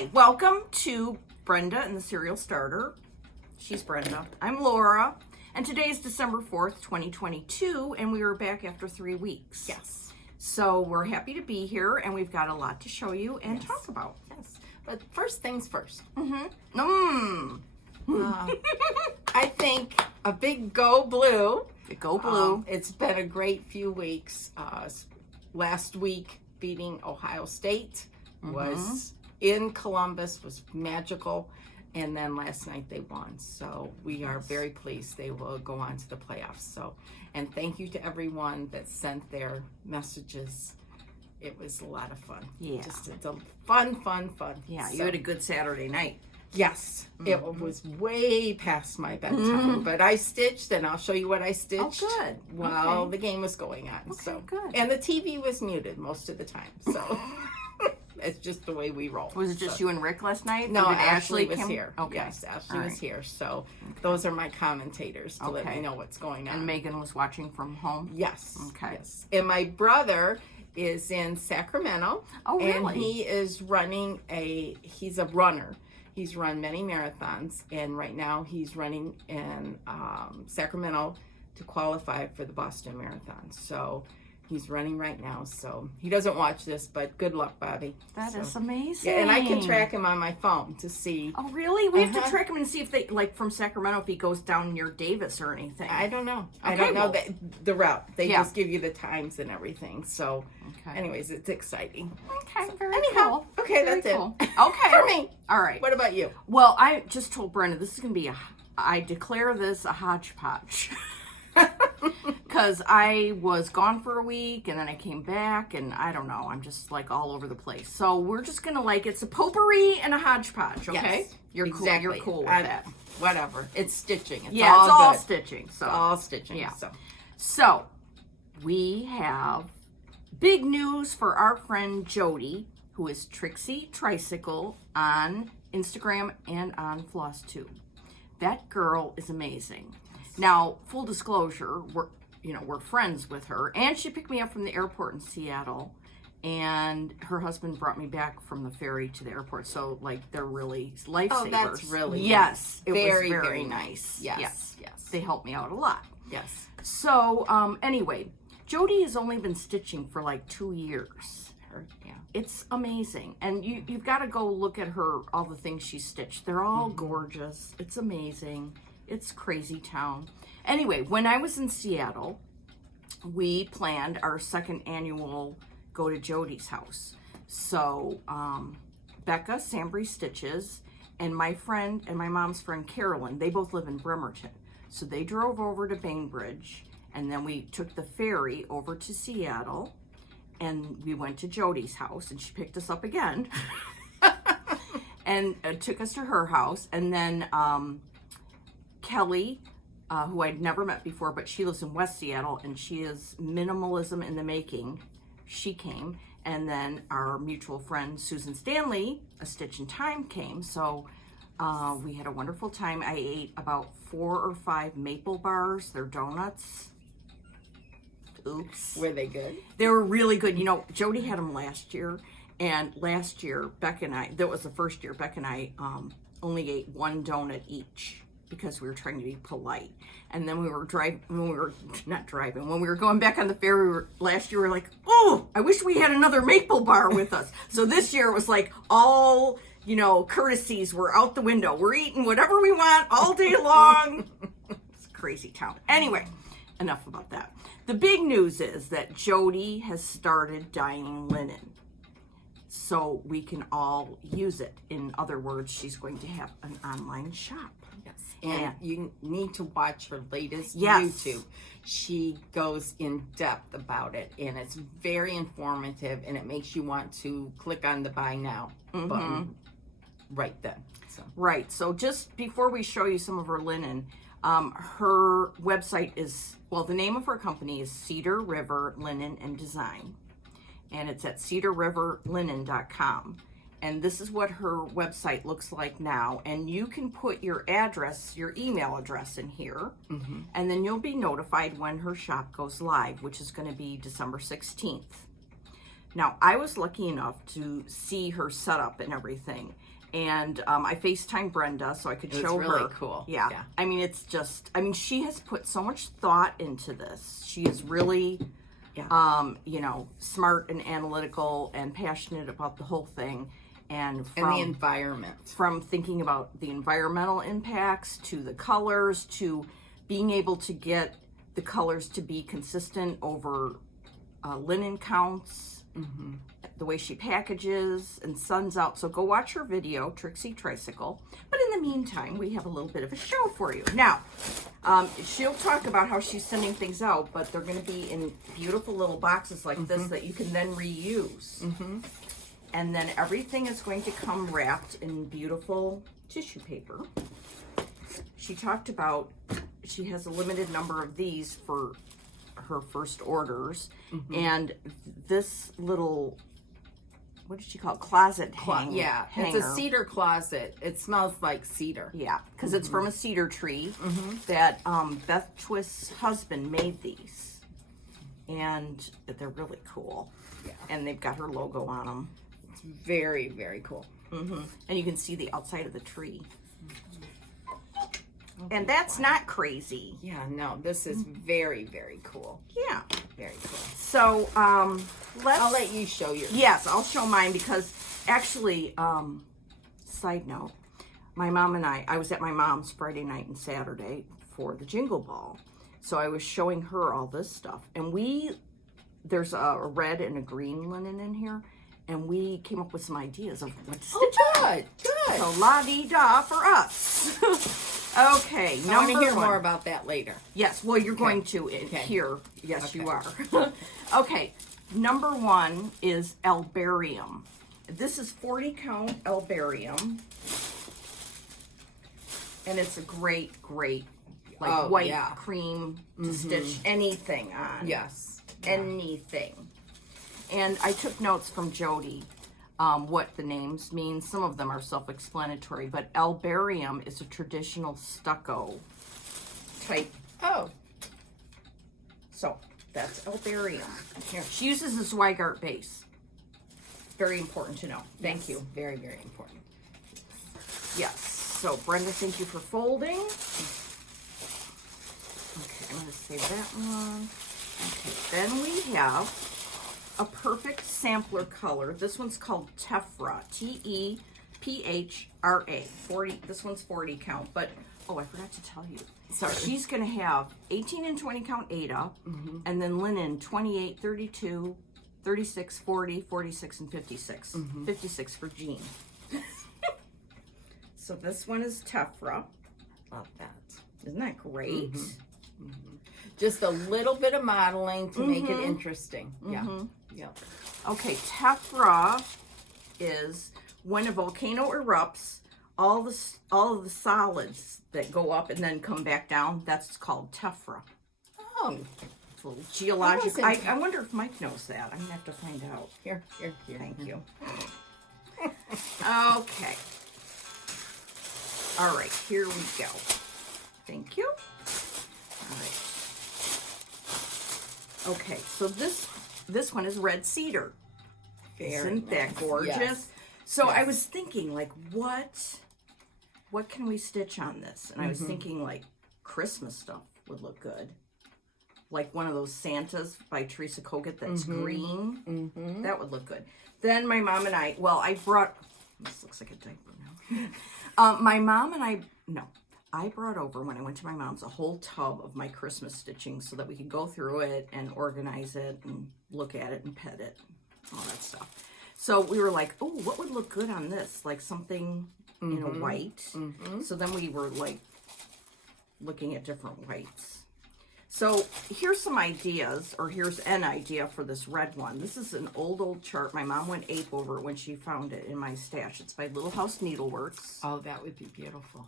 Hi, welcome to Brenda and the Cereal Starter. She's Brenda. I'm Laura. And today is December 4th, 2022, and we are back after 3 weeks. Yes. So we're happy to be here, and we've got a lot to show you and talk about. Yes. But first things first. I think a big go blue. Go blue. It's been a great few weeks. Last week, beating Ohio State was in Columbus, was magical. And then last night they won. So we are very pleased they will go on to the playoffs. So, and thank you to everyone that sent their messages. It was a lot of fun. Yeah. Just it's a fun. Yeah, So, you had a good Saturday night. yes. It was way past my bedtime, but I stitched, and I'll show you what I stitched Oh, good. while Okay. the game was going on. Okay, So good. And the TV was muted most of the time. So it's just the way we roll. Was it just So- you and Rick last night? No, Or did Ashley was come? here. Okay. Yes, Ashley All was right. here. So those are my commentators to let Okay. me know what's going on. And Megan was watching from home? Yes. Okay. Yes. And my brother is in Sacramento. Oh, really? And he is running he's a runner. He's run many marathons. And right now he's running in Sacramento to qualify for the Boston Marathon. So he's running right now. So he doesn't watch this, but good luck, Bobby. That is So- amazing. Yeah, and I can track him on my phone to see. Oh, really? We have to Uh-huh. track him and see if they, like, from Sacramento, if he goes down near Davis or anything. I don't know. I Okay, don't know well- the route. They Yeah. just give you the times and everything. So, Okay. anyways, it's exciting. Okay, very Anyhow, cool. okay, Very that's cool. it. Okay. For me. All right. What about you? Well, I just told Brenda this is going to be I declare this a hodgepodge. Because I was gone for a week and then I came back and I don't know, I'm just like all over the place. So we're just going to it's a potpourri and a hodgepodge, okay? Yes, You're exactly. cool. You're cool with that. Whatever. It's stitching. It's Yeah, all it's all good. stitching. So It's all stitching. Yeah. So. So, we have big news for our friend Jody, who is Trixie Tricycle on Instagram and on FlossTube. That girl is amazing. Now, full disclosure, we're friends with her, and she picked me up from the airport in Seattle, and her husband brought me back from the ferry to the airport. So, they're really lifesavers. Oh, that's really yes, nice. it Very, was very nice. Yes. They helped me out a lot. Yes. So, anyway, Jody has only been stitching for 2 years. Yeah. It's amazing. And you've got to go look at all the things she stitched. They're all gorgeous. It's amazing. It's crazy town. Anyway, when I was in Seattle, we planned our second annual go to Jody's house. So, Becca, Sambry Stitches, and my friend and my mom's friend Carolyn, they both live in Bremerton. So they drove over to Bainbridge, and then we took the ferry over to Seattle, and we went to Jody's house, and she picked us up again, and took us to her house. And then Kelly, who I'd never met before, but she lives in West Seattle, and she is minimalism in the making. She came, and then our mutual friend Susan Stanley, A Stitch in Time, came. So we had a wonderful time. I ate about 4 or 5 maple bars. They're donuts. Oops. Were they good? They were really good. Jody had them last year, and last year, Beck and I, that was the first year, Beck and I only ate 1 donut each because we were trying to be polite. And then when we were going back on the ferry last year, we were like, oh, I wish we had another maple bar with us. So this year it was all, courtesies were out the window. We're eating whatever we want all day long. It's a crazy town. Anyway, enough about that. The big news is that Jody has started dyeing linen, so we can all use it. In other words, she's going to have an online shop. Yes. And you need to watch her latest Yes. YouTube. She goes in depth about it, and it's very informative, and it makes you want to click on the buy now button right then. So. Right. So just before we show you some of her linen, her website is, the name of her company is Cedar River Linen and Design, and it's at cedarriverlinen.com. And this is what her website looks like now. And you can put your address, your email address in here, and then you'll be notified when her shop goes live, which is going to be December 16th. Now, I was lucky enough to see her setup and everything, And I FaceTime Brenda so I could show her. Really cool. Yeah. I mean, it's just, I mean, she has put so much thought into this. She is really, you know, smart and analytical and passionate about the whole thing. And from the environment. From thinking about the environmental impacts to the colors to being able to get the colors to be consistent over linen counts. The way she packages and sends out. So go watch her video, Trixie Tricycle. But in the meantime, we have a little bit of a show for you. Now, she'll talk about how she's sending things out, but they're going to be in beautiful little boxes like this that you can then reuse. And then everything is going to come wrapped in beautiful tissue paper. She talked about she has a limited number of these for her first orders. And this little, what did she call it? Closet hanger. Yeah, it's a cedar closet. It smells like cedar. Yeah, because it's from a cedar tree that Beth Twist's husband made these. And they're really cool. Yeah. And they've got her logo on them. It's very, very cool. And you can see the outside of the tree. And that's not crazy. Yeah, no, this is very, very cool. Yeah. Very cool. So, I'll let you show yours. Yes, I'll show mine because actually, side note, my mom and I was at my mom's Friday night and Saturday for the Jingle Ball. So I was showing her all this stuff. And there's a red and a green linen in here. And we came up with some ideas of what to stitch on. Good. So la-di-da for us. Okay, I want to hear one. more about that later. Yes, well, you're going to here. Yes, Okay. you are. Okay, number 1 is Albarium. This is 40 count Albarium. And it's a great, like white cream to stitch anything on. Yes. Anything. And I took notes from Jody. What the names mean. Some of them are self-explanatory, but Albarium is a traditional stucco type. Oh. So that's Albarium. Here. She uses a Zweigart base. Very important to know. Thank you. Very, very important. Yes. So Brenda, thank you for folding. Okay, I'm going to save that one. Okay, then we have a perfect sampler color. This one's called Tephra, T-E-P-H-R-A. 40. This one's 40 count, but I forgot to tell you. Sorry. She's going to have 18 and 20 count Ada, and then linen 28, 32, 36, 40, 46, and 56. 56 for Jean. So this one is Tephra. Love that. Isn't that great? Just a little bit of modeling to make it interesting. Yeah. Yep. Okay, Tephra is when a volcano erupts, all of the solids that go up and then come back down, that's called Tephra. Oh. It's a little geological. I wonder if Mike knows that. I'm going to have to find out. Here. Thank you. Okay. All right, here we go. Thank you. All right. Okay, so this one is red cedar. Isn't that gorgeous? Yes. So I was thinking, like, what can we stitch on this? And I was thinking, like, Christmas stuff would look good. Like one of those Santas by Teresa Kogut that's green. That would look good. Then my mom and I brought, this looks like a diaper now. I brought over, when I went to my mom's, a whole tub of my Christmas stitching so that we could go through it and organize it and look at it and pet it, all that stuff. So we were like, oh, what would look good on this? Like something, white. So then we were like looking at different whites. So here's some ideas, or here's an idea for this red one. This is an old chart. My mom went ape over it when she found it in my stash. It's by Little House Needleworks. Oh, that would be beautiful.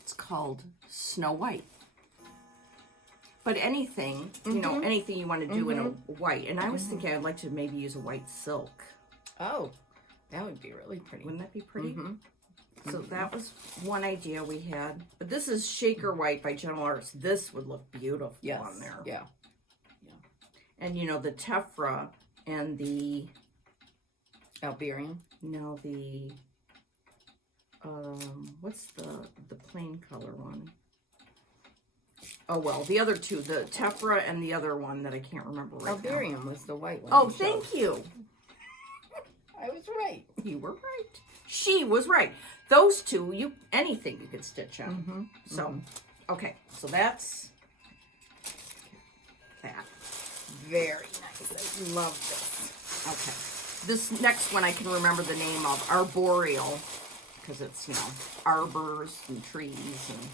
It's called Snow White. But anything, anything you want to do in a white. And I was thinking I'd like to maybe use a white silk. Oh, that would be really pretty. Wouldn't that be pretty? So that was one idea we had. But this is Shaker White by General Arts. This would look beautiful on there. Yeah. And the Tephra and the Albarium. No, the what's the plain color one? Oh, well, the other two, the Tephra and the other one that I can't remember right now. Albarium was the white one. Oh, thank you. I was right. You were right. She was right. Those two, anything you could stitch on. So, okay, so that's that. Very nice. I love this. Okay. This next one I can remember the name of, arboreal, because it's, arbors and trees, and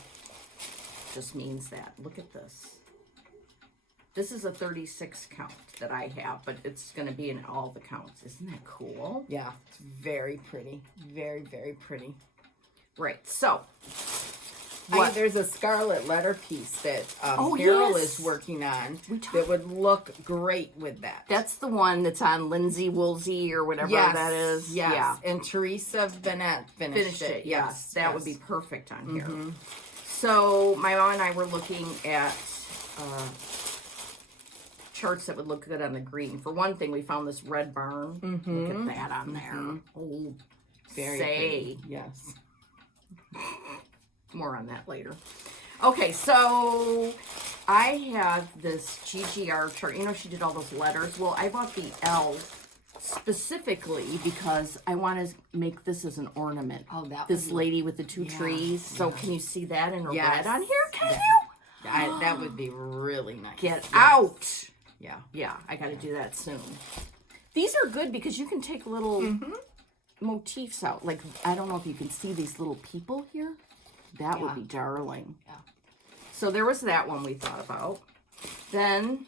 just means that. Look at this. This is a 36 count that I have, but it's going to be in all the counts. Isn't that cool? Yeah, it's very pretty. Very, very pretty. Right, so. There's a scarlet letter piece that Carol yes. is working on that would look great with that. That's the one that's on Lindsay Woolsey or whatever that is. Yes, yeah. And Teresa Bennett finished it. Yes, that would be perfect on here. So my mom and I were looking at charts that would look good on the green. For one thing, we found this red barn. Look at that on there. Oh, very pretty. Yes. More on that later. Okay, so I have this GGR chart. She did all those letters. Well, I bought the L specifically because I want to make this as an ornament. Oh, this lady with the two trees. So can you see that in red on here? Can you? That would be really nice. Get out. Yeah. Yeah, I got to do that soon. These are good because you can take little motifs out. Like, I don't know if you can see these little people here. That would be darling. Yeah. So there was that one we thought about. Then,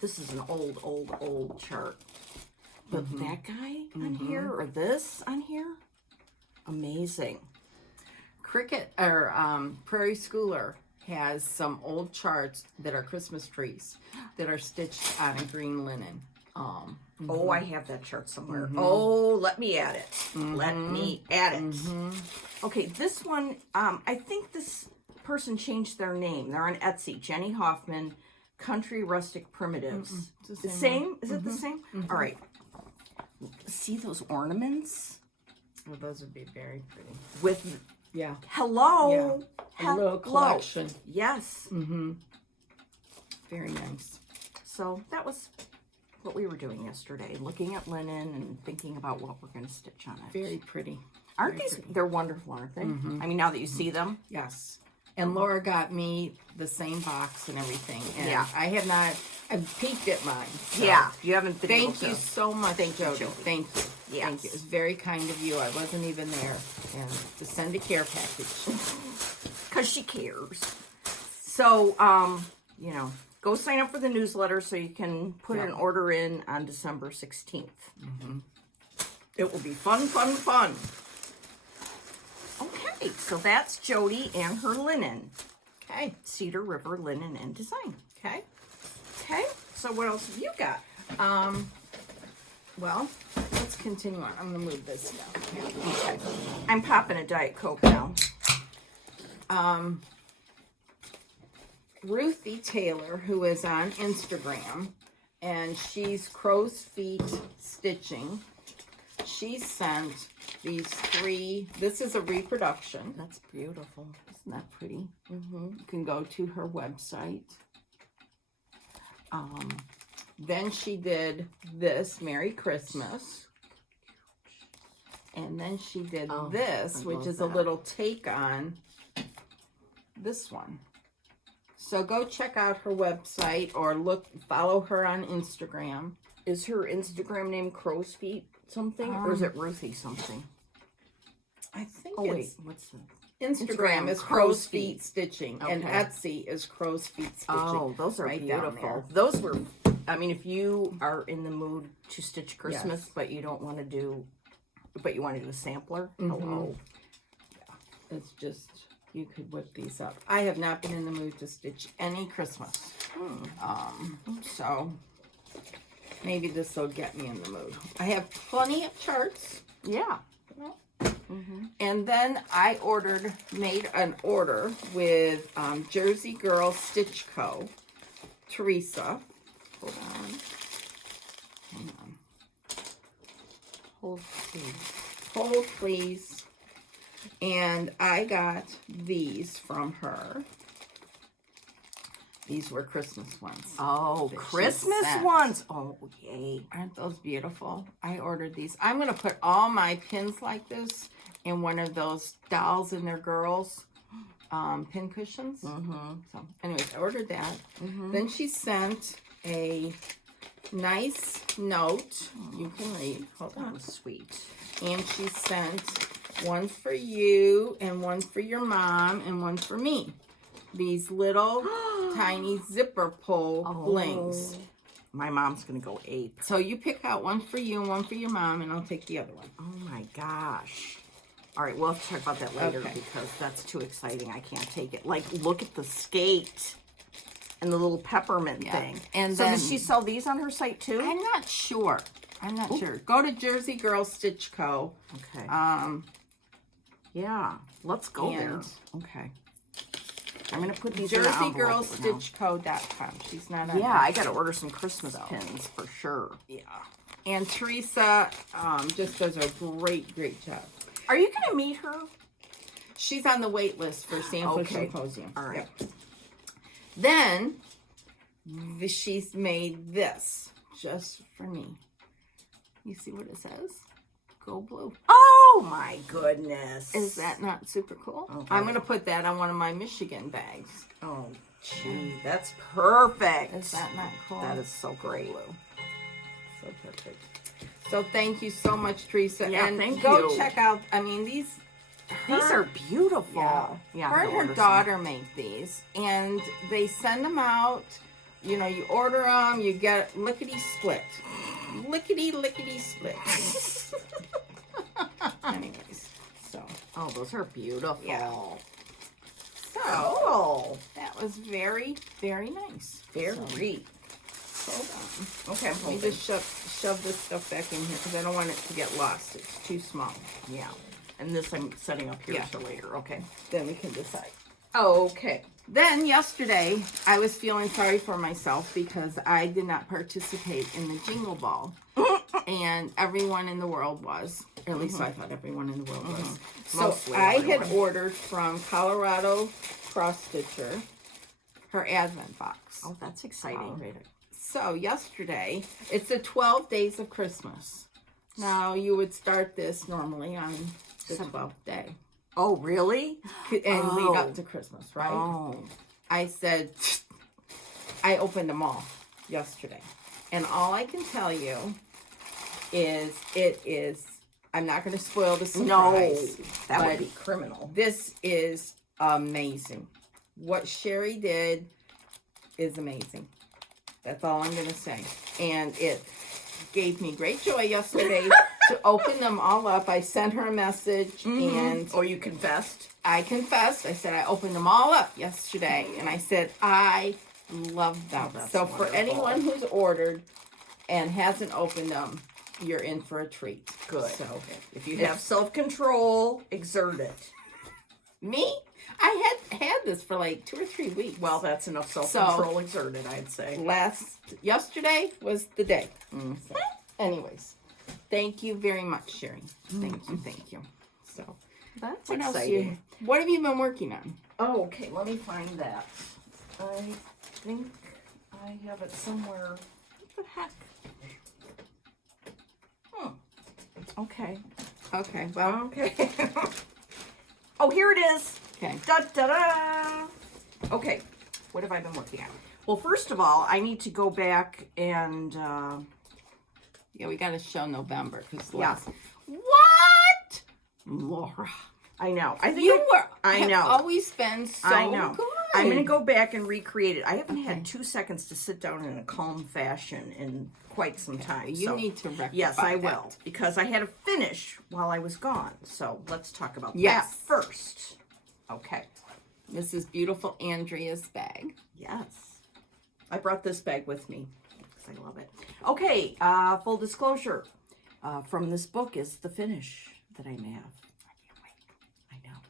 this is an old chart. But that guy on here, or this on here, amazing. Cricket, or Prairie Schooler has some old charts that are Christmas trees that are stitched on a green linen. Oh, I have that chart somewhere. Oh, let me add it. Let me add it. Okay, this one, I think this person changed their name. They're on Etsy. Jenny Hoffman, Country Rustic Primitives. It's the same? Is it the same? All right. See those ornaments? Well, those would be very pretty. With, yeah. Hello. Yeah. A little collection. Yes. Very nice. So that was what we were doing yesterday, looking at linen and thinking about what we're going to stitch on it. Very pretty. Aren't these, they're wonderful, aren't they? I mean, now that you see them. Yes. And Laura got me the same box and everything. And I have not, I've peeked at mine. So. Yeah, you haven't been able to. Thank you so much, Thank you, Jody. Jody. Thank you. Yes. Thank you. It's very kind of you. I wasn't even there. And to send a care package. Because she cares. So, go sign up for the newsletter so you can put an order in on December 16th. It will be fun, fun, fun. Okay, so that's Jody and her linen. Okay. Cedar River Linen and Design. Okay. Okay, so what else have you got? Well, let's continue on. I'm going to move this down. Okay. I'm popping a Diet Coke now. Ruthie Taylor, who is on Instagram, and she's Crow's Feet Stitching. She sent these 3. This is a reproduction. That's beautiful. Isn't that pretty? You can go to her website. Then she did this, Merry Christmas. And then she did this, which is a little take on this one. So go check out her website or follow her on Instagram. Is her Instagram name Crow's Feet something? Or is it Ruthie something? I think wait, what's the... Instagram is Crow's Feet Stitching, and Etsy is Crow's Feet Stitching. Oh, those are beautiful. Those were, I mean, if you are in the mood to stitch Christmas, but you don't want to do, but you want to do a sampler, hello. Yeah, it's just, you could whip these up. I have not been in the mood to stitch any Christmas. So maybe this will get me in the mood. I have plenty of charts. Yeah. And then I made an order with Jersey Girl Stitch Co. Teresa. Hold on. Hang on. Hold, please. Hold, please. And I got these from her. These were Christmas ones. Oh, that she Christmas sent. ones. Oh, yay. Aren't those beautiful? I ordered these. I'm going to put all my pins like this in one of those dolls and their girls pin cushions. So anyways, I ordered that. Then she sent a nice note. You can read. Hold on. Sweet. And she sent one for you and one for your mom and one for me. These little tiny zipper pull blings. My mom's going to go ape. So you pick out one for you and one for your mom, and I'll take the other one. Oh my gosh. All right, we'll have to talk about that later Okay. because that's too exciting. I can't take it. Like, look at the skate and the little peppermint thing. And so then, does she sell these on her site too? I'm not sure. Go to Jersey Girl Stitch Co. Okay. Yeah, let's go there. Okay. I'm going to put these in the envelope now. JerseyGirlStitchCo.com. She's not on Yeah, there. I got to order some Christmas pins for sure. Yeah. And Teresa just does a great job. Are you going to meet her? She's on the wait list for Sample Symposium. All right. Yep. Then she's made this just for me. You see what it says? Go blue. Oh my goodness. Is that not super cool? Okay. I'm going to put that on one of my Michigan bags. Oh, gee, that's perfect. Is that not cool? That is so great. So perfect. So thank you so much, Teresa. Yeah, and thank go you. check out, I mean, these are beautiful. Yeah. Her and her daughter make these, and they send them out. You know, you order them, you get lickety split. Lickety split. Anyways, so. Oh, those are beautiful. Yeah. So, Oh, that was very, very nice. very. Hold on. Okay, I'm Let me holding. just shove this stuff back in here because I don't want it to get lost. It's too small. Yeah. And this I'm setting up here Yeah. for later. Okay. Then we can decide. Okay. Then yesterday, I was feeling sorry for myself because I did not participate in the Jingle Ball. And everyone in the world was. Or at least I thought everyone in the world was. So Mostly I had everyone. ordered from Colorado Cross Stitcher her Advent box. Oh, that's exciting. So yesterday, it's the 12 days of Christmas. Now, you would start this normally on the 12th day. Oh, really? And lead up to Christmas, right? Oh. I said, I opened them all yesterday. And all I can tell you is, I'm not going to spoil the surprise. No, that would but be criminal. This is amazing. What Sherry did is amazing. That's all I'm going to say. And it gave me great joy yesterday to open them all up. I sent her a message and... Oh, you confessed? I confessed. I said I opened them all up yesterday. And I said, I love them. Oh, that's so for wonderful. anyone who's ordered and hasn't opened them, you're in for a treat. Good. So If you have self-control, exert it. me, I had this for like 2 or 3 weeks. Well, that's enough self-control exerted, I'd say. Yesterday was the day. So, anyways, thank you very much, Sherry. Thank you. So That's what else exciting. what have you been working on? Oh, okay, let me find that. I think I have it somewhere. What the heck? Okay. Okay, well, Okay. Oh, here it is. okay. Da da da. Okay, what have I been working on? Well, first of all, I need to go back and Yeah, we got to show November because yeah. What? Laura. I know. I think You were. I have know. Always been so I know. good. I'm going to go back and recreate it. I haven't had 2 seconds to sit down in a calm fashion in quite some time. You so- need to rectify Yes, I that. will, because I had to finish while I was gone. So let's talk about Yes. that first. Okay. This is beautiful Andrea's bag. Yes. I brought this bag with me because I love it. Okay, full disclosure. From this book is the finish that I have.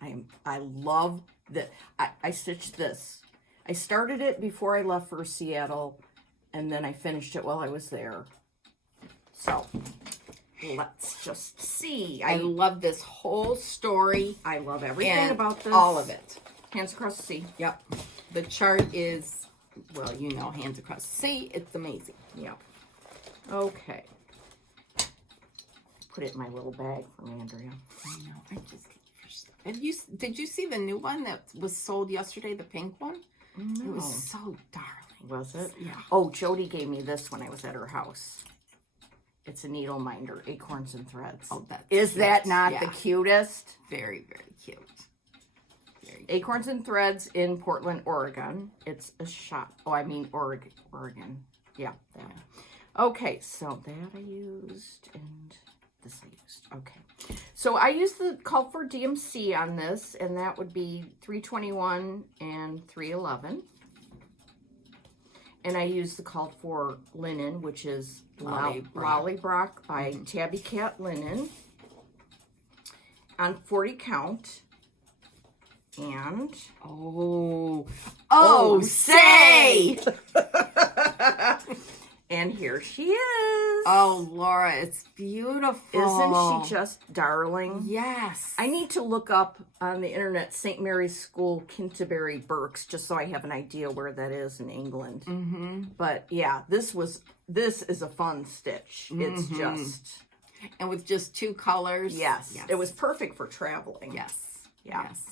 I know. I love that. I stitched this. I started it before I left for Seattle, and then I finished it while I was there. So let's just see. I love this whole story. I love everything and about this. all of it. Hands across the sea. Yep. The chart is, well, hands across the sea. It's amazing. Yep. Okay. Put it in my little bag from Andrea. I know. Did you see the new one that was sold yesterday, the pink one? No. It was so darling. Was it? Yeah. Oh, Jody gave me this when I was at her house. It's a needle minder, acorns and threads. Oh, that's Is cute. that not Yeah. the cutest? Very, very cute. Very cute. Acorns and Threads in Portland, Oregon. It's a shop. Oh, I mean Oregon. Yeah. That. Okay, so that I used and this I used. Okay. So I used the call for DMC on this, and that would be 321 and 311. And I used the call for linen, which is Lollybrock by Tabby Cat Linen on 40 count. And say! And here she is. Oh, Laura, it's beautiful. Isn't she just darling? Yes. I need to look up on the internet St. Mary's School, Canterbury Burks, just so I have an idea where that is in England. Mm-hmm. But yeah, this is a fun stitch. It's just... And with just two colors. Yes. It was perfect for traveling. Yes. Yeah. Yes.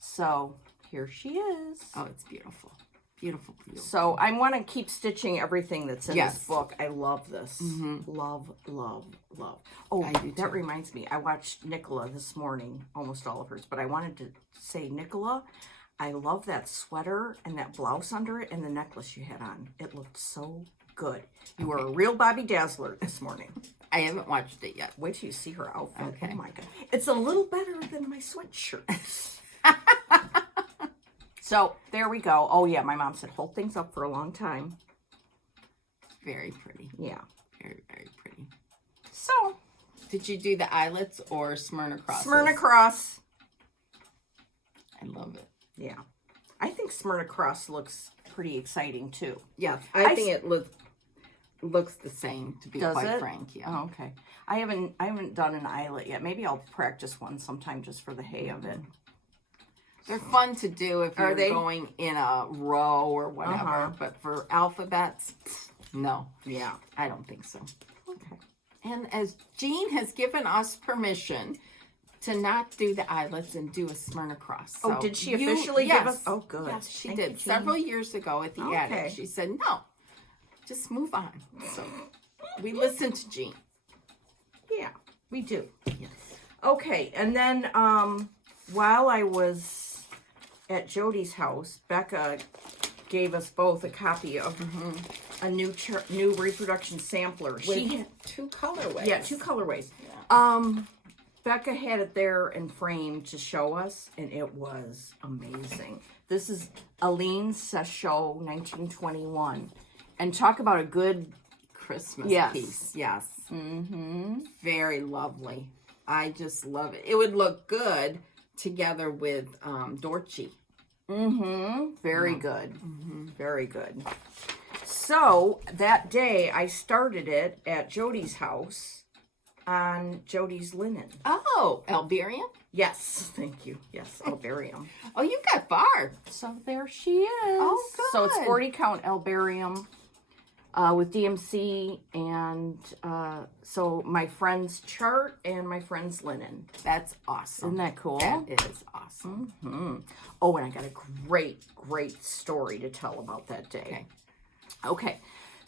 So here she is. Oh, it's beautiful. Beautiful, beautiful. So I want to keep stitching everything that's in Yes. this book. I love this. Love, love, love. Oh, I do that too. reminds me. I watched Nicola this morning, almost all of hers, but I wanted to say, Nicola, I love that sweater and that blouse under it and the necklace you had on. It looked so good. You were a real Bobby Dazzler this morning. I haven't watched it yet. Wait till you see her outfit. Okay. Oh my God. It's a little better than my sweatshirt. So there we go. Oh yeah, my mom said hold things up for a long time. Very pretty. Yeah. Very, very pretty. So Did you do the eyelets or Smyrna crosses? Smyrna cross. I love it. Yeah. I think Smyrna cross looks pretty exciting too. Yeah, I think it looks the same, to be Does quite it? frank. Yeah. Oh, okay. I haven't done an eyelet yet. Maybe I'll practice one sometime just for the hay of it. They're fun to do if Are you're they? going in a row or whatever. Uh-huh. But for alphabets, no, Yeah. I don't think so. Okay. And as Jean has given us permission to not do the eyelets and do a Smyrna cross. Oh, So did she officially give us? yes. Oh, good. Yes, she Thank you, did. Jean. Several years ago at the Okay. attic, she said, no, just move on. So we listened to Jean. Yeah, we do. Yes. Okay, and then while I was at Jody's house, Becca gave us both a copy of a new reproduction sampler. She With had, two colorways. yeah, two colorways. Yeah. Becca had it there and framed to show us, and it was amazing. This is Aline Sechot, 1921, and talk about a good Christmas Yes. piece. Yes. Mm-hmm. Very lovely. I just love it. It would look good together with Dorchi. Mm-hmm. Very good. Very good. So that day I started it at Jody's house on Jody's linen. Oh, Alberian? Yes, thank you. Yes, Alberium. Oh, you got far. So there she is. Oh, So it's good. 40 count Alberium with DMC and so my friend's chart and my friend's linen. That's awesome. Isn't that cool? That is awesome. Oh, and I got a great story to tell about that day. Okay.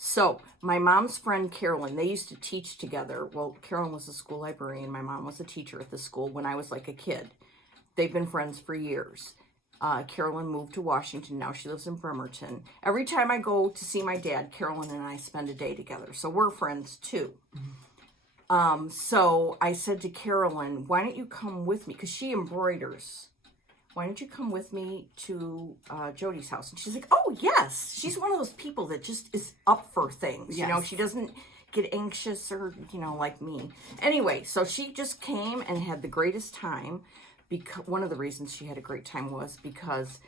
So my mom's friend Carolyn, they used to teach together. Well, Carolyn was a school librarian. My mom was a teacher at the school when I was like a kid. They've been friends for years. Carolyn moved to Washington. Now she lives in Bremerton. Every time I go to see my dad, Carolyn and I spend a day together. So we're friends too. So I said to Carolyn, why don't you come with me? Because she embroiders. Why don't you come with me to Jody's house? And she's like, oh, yes. She's one of those people that just is up for things. You know, Yes. she doesn't get anxious or, like me. Anyway, so she just came and had the greatest time. Because one of the reasons she had a great time was because,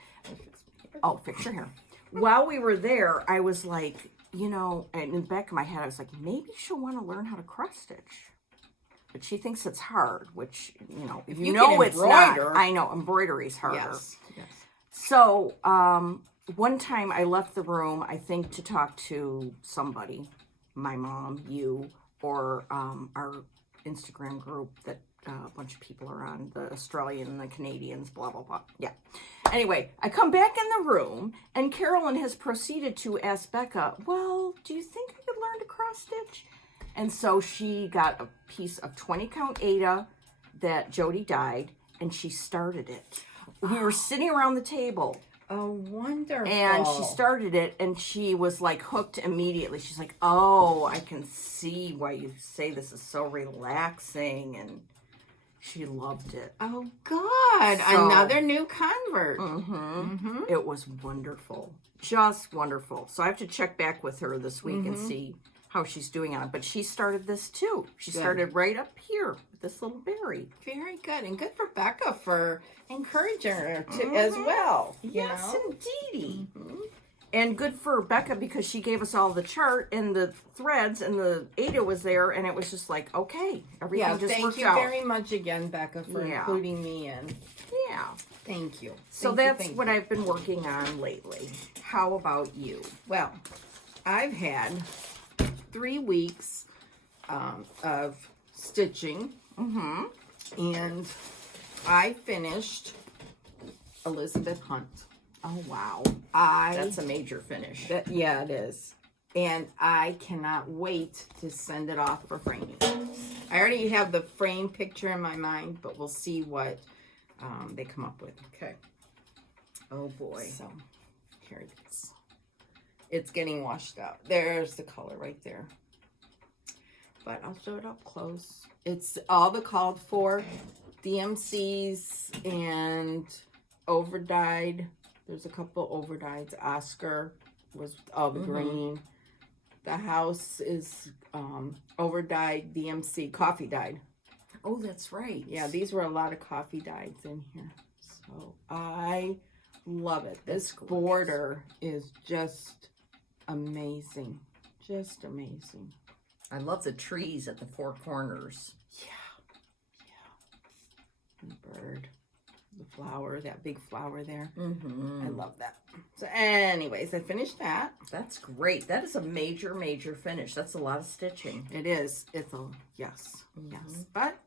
oh, fix your hair. While we were there, I was like, and in the back of my head, I was like, maybe she'll want to learn how to cross stitch. but she thinks it's hard, which, you know, if you you know can it's not. embroider. I know, embroidery's harder. Yes. So, one time I left the room, I think, to talk to somebody, my mom, you, or our Instagram group that a bunch of people are on, the Australian and the Canadians, blah, blah, blah. Yeah. Anyway, I come back in the room, and Carolyn has proceeded to ask Becca, well, do you think I could learn to cross stitch? And so she got a piece of 20 count Ada that Jody dyed, and she started it. We were sitting around the table. Oh, wonderful. And she started it, and she was like hooked immediately. She's like, oh, I can see why you say this is so relaxing. And she loved it. Oh, God. So, another new convert. It was wonderful. Just wonderful. So I have to check back with her this week and see how she's doing on it. But she started this too. She started right up here with this little berry. Very good. And good for Becca for encouraging her to, as well. Yes, indeedy. And good for Becca because she gave us all the chart and the threads, and the Ada was there, and it was just like, okay, everything just worked out. Thank you very much again, Becca, for including me in. Yeah. Thank you. So that's what I've been working on lately. How about you? Well, I've had 3 weeks of stitching, and I finished Elizabeth Hunt. Oh, wow. That's a major finish. Yeah, it is. And I cannot wait to send it off for framing. I already have the frame picture in my mind, but we'll see what they come up with. Okay. Oh, boy. So, here it is. It's getting washed out. There's the color right there. But I'll show it up close. It's all the called for DMCs and overdyed. There's a couple overdyes. Oscar was all the green. The house is overdyed DMC, coffee dyed. Oh, that's right. Yeah, these were a lot of coffee dyes in here. So I love it. This border is just amazing. Just amazing. I love the trees at the four corners. Yeah. The bird. The flower, that big flower there. I love that. So anyways, I finished that. That's great. That is a major, major finish. That's a lot of stitching. It is. It's a, yes. But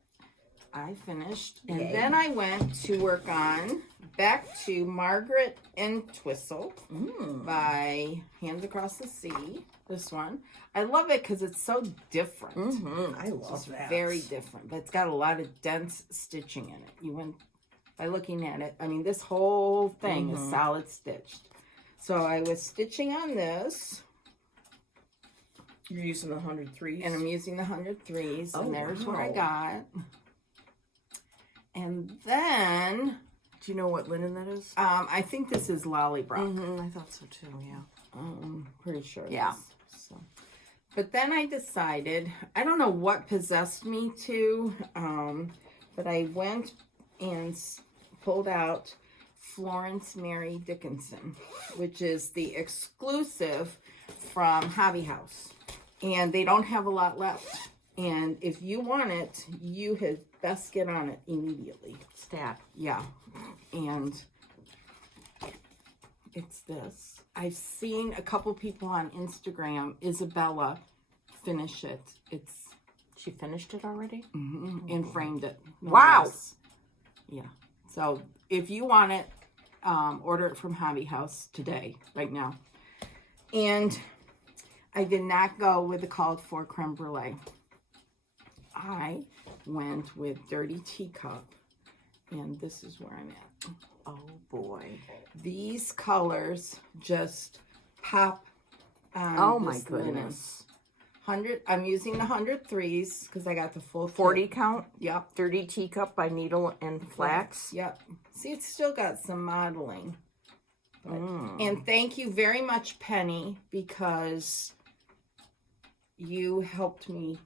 I finished. And Yay. then I went to work on Back to Margaret and Twistle by Hands Across the Sea. This one. I love it because it's so different. I love It's that. very different. But it's got a lot of dense stitching in it. You went by looking at it. I mean, this whole thing is solid stitched. So I was stitching on this. You're using the 103s? And I'm using the 103s. Oh, and there's what I wow. got. And then, Do you know what linen that is? I think this is Lollybrock. I thought so too, yeah. I'm pretty sure. Yeah. So. But then I decided, I don't know what possessed me to, but I went and pulled out Florence Mary Dickinson, which is the exclusive from Hobby House. And they don't have a lot left. And if you want it, you had best get on it immediately. Stat. Yeah. And it's this. I've seen a couple people on Instagram, Isabella, finish it. She finished it already? And framed it. No Wow. less. Yeah. So if you want it, order it from Hobby House today, right now. And I did not go with the called for creme brulee. I went with Dirty Teacup, and this is where I'm at. Oh, boy. These colors just pop on. Oh, my this linen. goodness. 100. I'm using the 103s because I got the full 40 kit. count? Yep. Dirty Teacup by Needle and Flax? Yep. See, it's still got some modeling. But, Mm. And thank you very much, Penny, because you helped me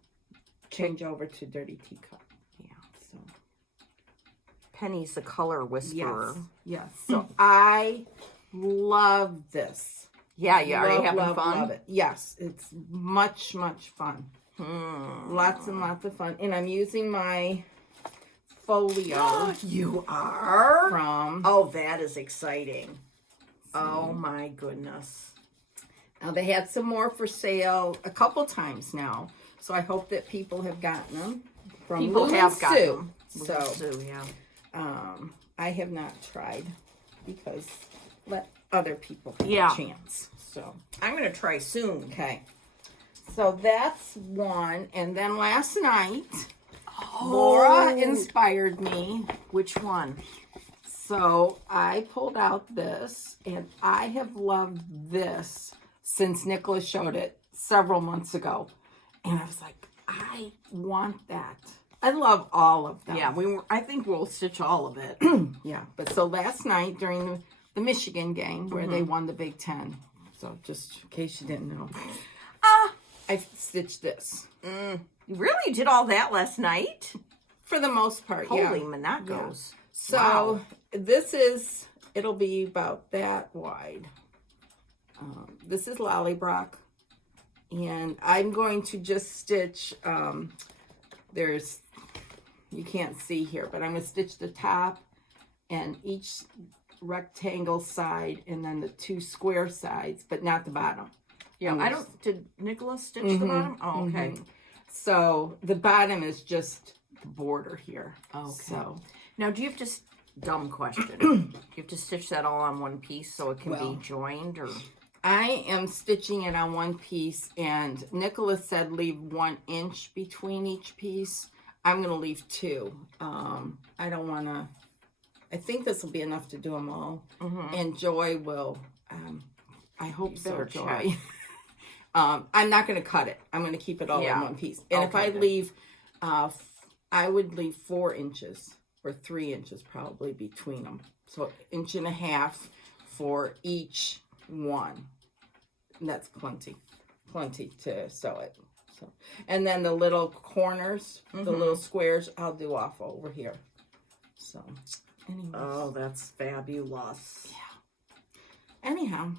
change over to Dirty Teacup. Yeah. So Penny's the color whisperer. yes. So I love this. Yeah, you already having love, fun? Love it. Yes, it's much, much fun. Lots and lots of fun. And I'm using my folio You are? from... Oh, that is exciting. Oh, my goodness. Now, they had some more for sale a couple times now. So I hope that people have gotten them. From People Lou have and gotten Sue. them. So, Sue, yeah. I have not tried because let other people have Yeah. a chance. So, I'm going to try soon. okay. So that's one. And then last night, Laura inspired me. Which one? So I pulled out this, and I have loved this since Nicholas showed it several months ago. And I was like, I want that. I love all of them. Yeah, I think we'll stitch all of it. Yeah. But so last night during the Michigan game where they won the Big Ten, so just in case you didn't know, I stitched this. You really did all that last night? For the most part, Holy yeah. Monacos. So Wow. this is, it'll be about that wide. This is Lollybrock. And I'm going to just stitch, you can't see here, but I'm going to stitch the top and each rectangle side and then the two square sides, but not the bottom. Yeah, did Nicholas stitch the bottom? Oh, okay. So the bottom is just the border here. Okay. So Now, do you have to, dumb question, do you have to stitch that all on one piece so it can Well, be joined, or? I am stitching it on one piece, and Nicholas said leave 1 inch between each piece. I'm going to leave 2. I don't want to, I think this will be enough to do them all. And Joy will, I hope so, better Joy. I'm not going to cut it. I'm going to keep it all in one piece. And if Okay, I good. leave, I would leave 4 inches or 3 inches probably between them. So 1.5 inches for each one. And that's plenty to sew it. So, and then the little corners, the little squares, I'll do off over here. So, anyways. Oh, that's fabulous. Anyhow,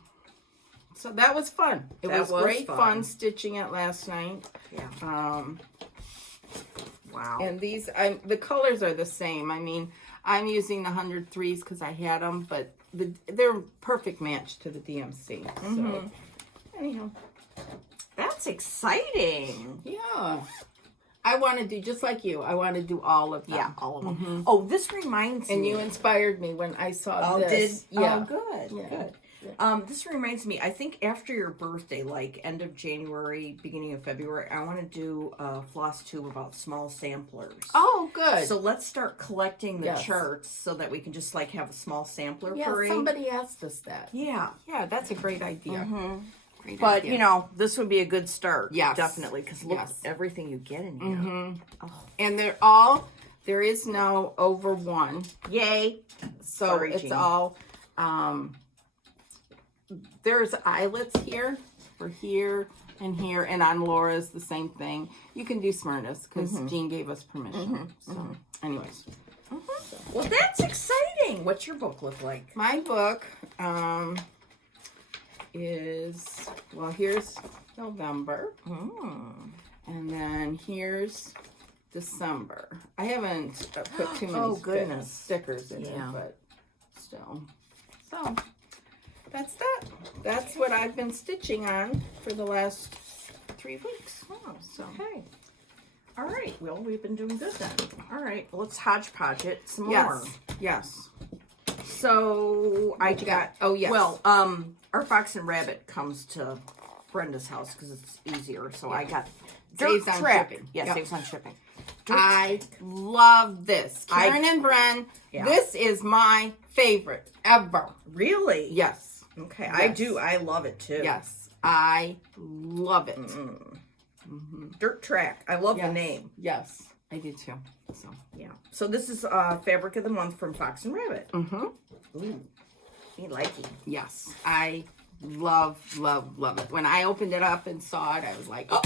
so that was fun. It That was was great fun. fun stitching it last night. Yeah. Wow. And these, the colors are the same. I mean, I'm using the 103s because I had them, but they're a perfect match to the DMC. So, anyhow. That's exciting. Yeah. I want to do, just like you, I want to do all of them. Yeah, all of them. Oh, this reminds me. And you inspired me when I saw this. Oh, good, Yeah. good. This reminds me, I think after your birthday, like end of January, beginning of February, I want to do a floss tube about small samplers. Oh, good. So let's start collecting the Yes. charts so that we can just like have a small sampler yeah, parade. somebody asked us that. Yeah. Yeah, that's a great idea. Great But, idea. you know, this would be a good start. Yes. Definitely. Because look, Yes. everything you get in here. Oh. And there is no over 1. Yay. So Sorry, it's Jean. all, there's eyelets here for here and here, and on Laura's the same thing. You can do Smyrna's because Jean gave us permission. So, anyways. Well, that's exciting. What's your book look like? My book is, well, here's November, and then here's December. I haven't put too many stickers in it, but still. So, that's that. That's what I've been stitching on for the last 3 weeks. Oh, So, okay. All right. Well, we've been doing good then. All right. Well, let's hodgepodge it some more. yes, yes. So I got. Oh, yes. Well, our fox and rabbit comes to Brenda's house because it's easier. So I got Saves dirt on track. shipping. Yeah, Yep. saves on shipping. I love this. Karen and Bren, this is my favorite ever. Really? Yes. Okay. I Yes. do. I love it too. Yes. I love it. Dirt track. I love the Yes. name. Yes. I do too. So. Yeah. So this is fabric of the month from Fox and Rabbit. Ooh. Me likey. Yes. I love, love, love it. When I opened it up and saw it, I was like, oh,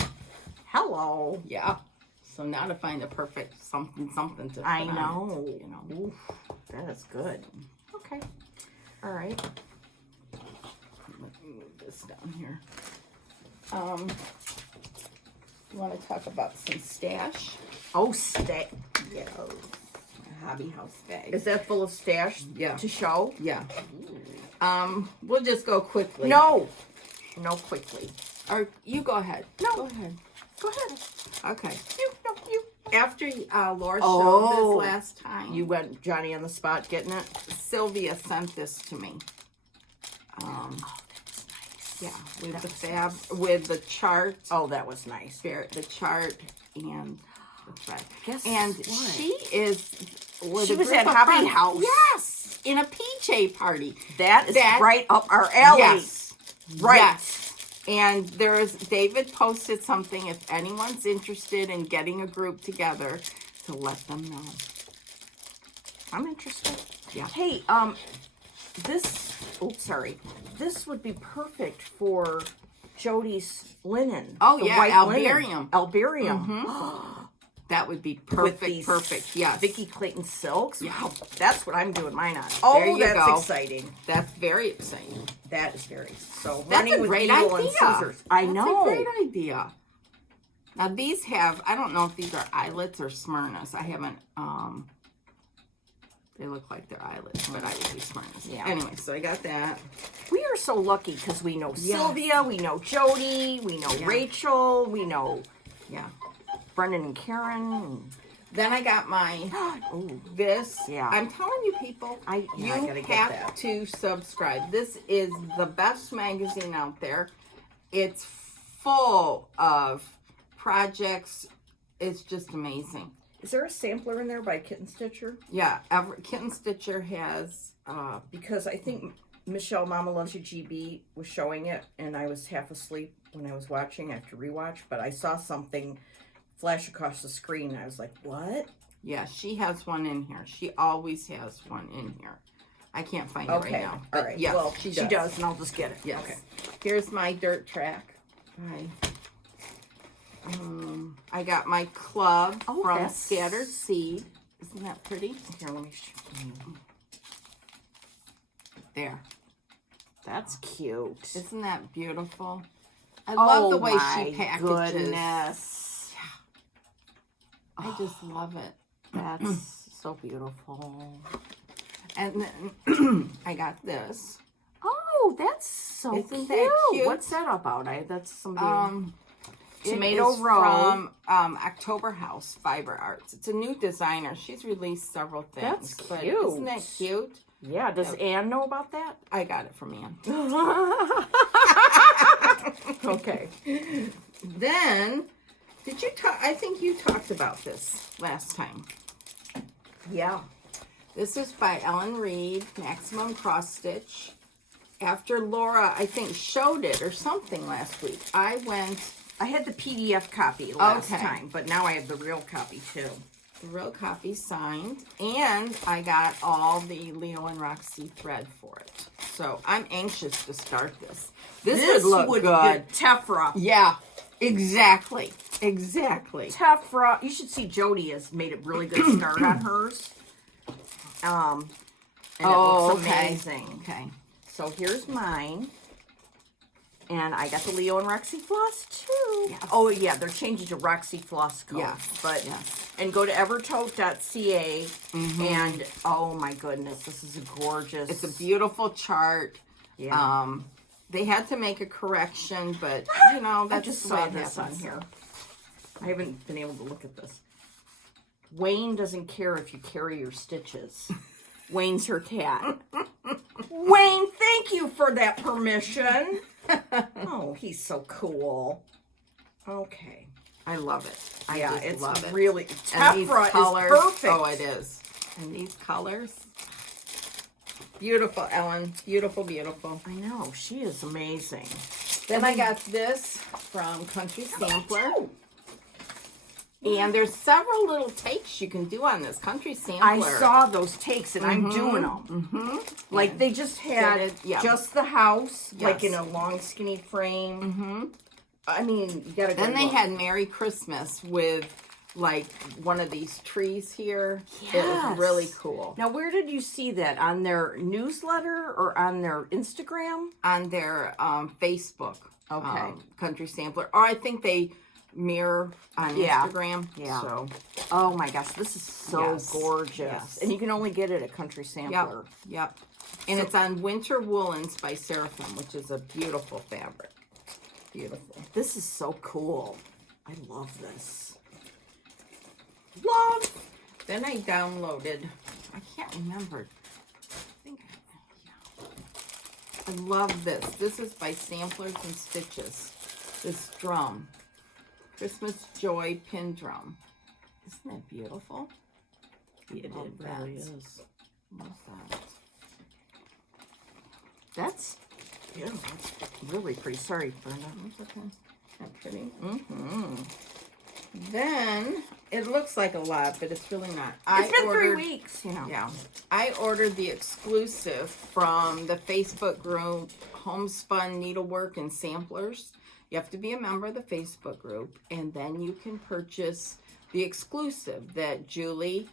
Hello. yeah. So now to find a perfect something to put I on know. it, you know. Oof, that is good. Okay. All right. Let me move this down here. You want to talk about some stash? Oh, stash. Yeah. Hobby house bag. Is that full of stash? Yeah. To show? Yeah. We'll just go quickly. No. No, quickly. Or you go ahead. No. Go ahead. Go ahead. Okay. You. After Laura showed this last time, You went Johnny on the spot getting it? Sylvia sent this to me. Yeah, with with the chart. Oh, that was nice. The chart and the thread. Guess And what? she is with She a was group at of Hobby friends. House. Yes, in a PJ party. That is right up our alley. Yes, Right. Yes. And David posted something. If anyone's interested in getting a group together, to let them know. I'm interested. Yeah. Hey, this would be perfect for Jody's linen. Oh, the yeah, white Albarium. linen. Albarium. That would be With perfect. these Perfect. Yes. Vicky Clayton silks. Yeah. Wow, that's what I'm doing mine on. Oh, There you that's go. exciting. That's very exciting. That is very so. That's running a with great needle idea. and scissors. I know. That's a great idea. Now these have, I don't know if these are eyelets or Smyrnas. I haven't, they look like they're eyelets, but I would do Smyrnas. Yeah. Anyway, so I got that. We are so lucky because we know Yes. Sylvia, we know Jody, we know Yeah. Rachel, we know Yeah. Brendan and Karen. Then I got my, Ooh, this. Yeah. I'm telling you people, I you gotta get have that. to subscribe. This is the best magazine out there. It's full of projects. It's just amazing. Is there a sampler in there by Kitten Stitcher? Yeah, Kitten Stitcher has, Because I think Michelle Mama Loves You GB was showing it, and I was half asleep when I was watching. I have to rewatch, but I saw something flash across the screen. And I was like, "What?" yeah, she has one in here. She always has one in here. I can't find it Okay, right now. all But right. yes, Well, she she does. does, and I'll just get it. Yes. Okay. Here's my dirt track. I got my club Oh, from that's- Scattered Seed. Isn't that pretty? Here, let me show you. There. That's cute. Isn't that beautiful? I love the way Oh my she packages. goodness. I just love it. That's so beautiful. And then I got this. Oh, that's so Isn't cute. that cute? What's that about? That's somebody. Tomato Tomato Row. from October House Fiber Arts. It's a new designer. She's released several things. That's but cute. Isn't that cute? Yeah, does Anne know about that? I got it from Ann. Okay. Then, did you talk? I think you talked about this last time. Yeah. This is by Ellen Reed, Maximum Cross Stitch. After Laura, I think, showed it or something last week, I had the PDF copy last Okay. time, but now I have the real copy too. the real copy signed, and I got all the Leo and Roxy thread for it. So I'm anxious to start this. This would look good. Tephra. Yeah, exactly. Exactly. Tephra. You should see Jody has made a really good start on hers. And it looks amazing. Okay. So here's mine. And I got the Leo and Roxy Floss too. Yes. Oh yeah, they're changing to Roxy Floss Code. Yeah. But Yes. and go to evertote.ca and oh my goodness, this is a gorgeous. It's a beautiful chart. Yeah. They had to make a correction, but you know, I that's just the way saw it this on happens. here. I haven't been able to look at this. Wayne doesn't care if you carry your stitches. Wayne's her cat. Wayne, thank you for that permission. Oh, he's so cool. Okay. I love it. I Yeah, just it's love it. really And these Tephra colors, is perfect. oh, it is. And these colors, beautiful, Ellen. Beautiful, beautiful. I know, she is amazing. Then I got this from Country Sampler. And there's several little takes you can do on this Country Sampler. I saw those takes and I'm doing them. Like they just had just the house, like in a long skinny frame. I mean, you gotta go Then they look. had Merry Christmas with like one of these trees here. It was Yes. really cool. Now, where did you see that? On their newsletter or on their Instagram? On their Facebook, Okay. Country Sampler. Or I think they mirror on Yeah. Instagram. Yeah. So, Oh my gosh, this is so Yes. gorgeous. Yes. And you can only get it at Country yep, Sampler. yep. And it's on Winter Woolens by Seraphim, which is a beautiful fabric. Beautiful. This is so cool. I love this. Love. Then I downloaded, I can't remember. I think, yeah. I love this. This is by Samplers and Stitches. This drum. Christmas Joy pin drum. Isn't that beautiful? It Love really that. is. Love that. That's really pretty. Sorry, Brenda. That's okay. Not pretty. Mm-hmm. Then it looks like a lot, but it's really not. It's been 3 weeks, you know. Yeah. I ordered the exclusive from the Facebook group Homespun Needlework and Samplers. You have to be a member of the Facebook group, and then you can purchase the exclusive that Julie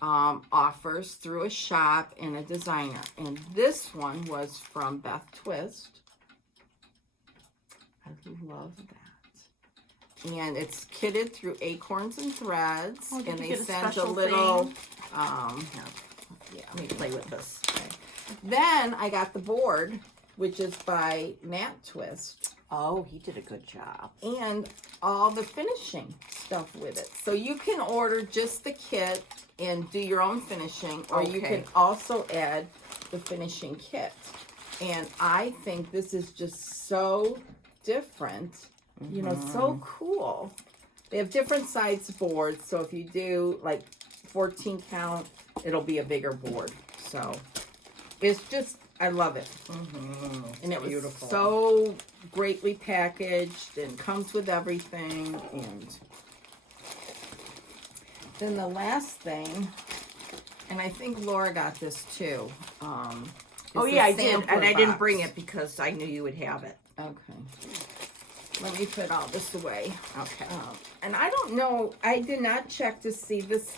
offers through a shop and a designer. And this one was from Beth Twist. I love that. And it's kitted through acorns and threads. Oh, did and you they get a sent a special little thing? yeah. Let me play with this. Okay. Then I got the board, which is by Nat Twist. Oh, he did a good job. And all the finishing stuff with it. So you can order just the kit and do your own finishing, or you Okay. can also add the finishing kit. And I think this is just so different, you know, so cool. They have different size boards, so if you do like 14 count, it'll be a bigger board. So it's just, I love it. And it was beautiful. so greatly packaged and comes with everything. And then the last thing, and I think Laura got this too. Oh is yeah, the I did, sampler and I didn't box. bring it because I knew you would have it. Okay. Let me put all this away. Okay. And I don't know, I did not check to see this.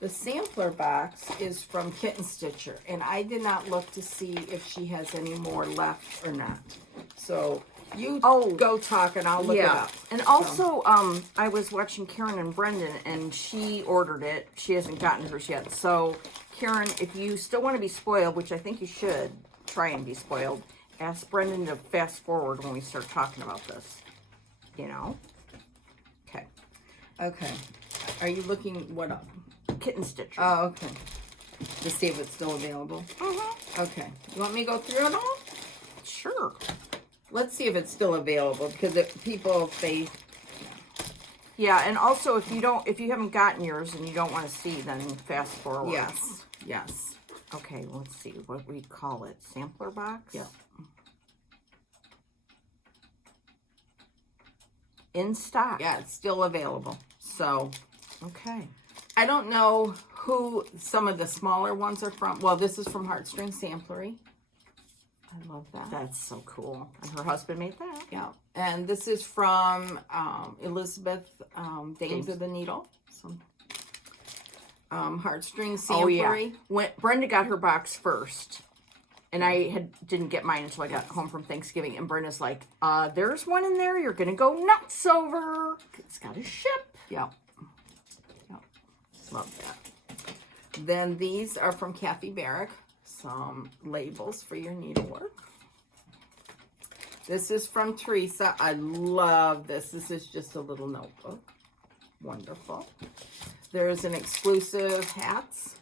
The sampler box is from Kitten Stitcher, and I did not look to see if she has any more left or not. So you go talk, and I'll look it up. And also, I was watching Karen and Brendan, and she ordered it. She hasn't gotten hers yet. So, Karen, if you still want to be spoiled, which I think you should try and be spoiled, ask Brendan to fast forward when we start talking about this. You know? Okay. Okay. Are you looking what up? Kitten Stitcher. Oh, okay. To see if it's still available. Okay. You want me to go through it all? Sure. Let's see if it's still available, because people, they... Yeah, and also if you haven't gotten yours and you don't want to see, then fast forward. Yes. Yes. Okay, let's see what we call it. Sampler box? Yeah. In stock. Yeah, it's still available. So... Okay. I don't know who some of the smaller ones are from. Well, this is from Heartstring Samplery. I love that. That's so cool. And her husband made that. Yeah. And this is from Elizabeth Dames of the Needle. Some Heartstring Samplery. Oh, yeah. When Brenda got her box first, and I didn't get mine until I got home from Thanksgiving, and Brenda's like, there's one in there you're going to go nuts over. It's got to ship. Yeah. Love that. Then these are from Kathy Barrick. Some labels for your needlework. This is from Teresa. I love this. This is just a little notebook. Wonderful. There's an exclusive hats.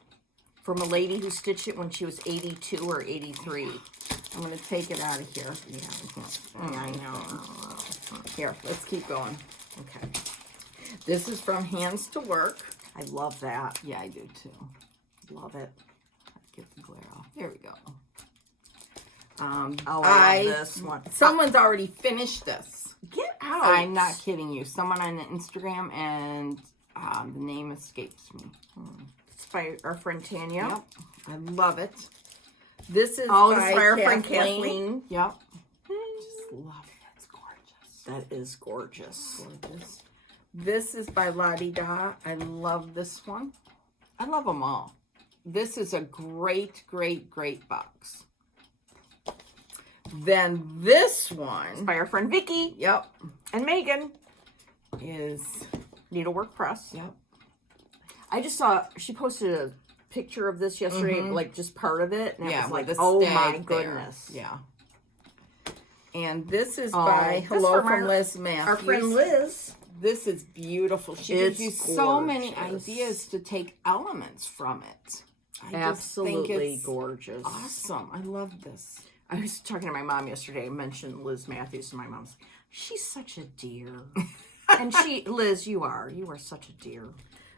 From a lady who stitched it when she was 82 or 83. I'm going to take it out of here. Yeah, I know. Here, let's keep going. Okay. This is from Hands to Work. I love that. Yeah, I do too. Love it. Get the glare off. There we go. Oh, I love this one. Someone's already finished this. Get out. I'm not kidding you. Someone on Instagram, and the name escapes me. It's by our friend Tanya. Yep. I love it. This is Oh, by it's by our friend Kathleen. Kathleen. Yep. Just love it. It's gorgeous. That is gorgeous. Gorgeous. This is by Lottie Da. I love this one. I love them all. This is a great, great, great box. Then this one. By our friend Vicky Yep. and Megan. is, Needlework press. yep. I just saw, she posted a picture of this yesterday, like just part of it. And Yeah, it was with like, the oh stag my there. goodness. Yeah. And this is by this Hello from from our- Liz Matthews. Our friend Liz. This is beautiful. She gives you It's so many gorgeous. ideas to take elements from it. I just Absolutely think it's gorgeous. awesome. I love this. I was talking to my mom yesterday. I mentioned Liz Matthews to my mom's. She's such a dear. And Liz, you are such a dear.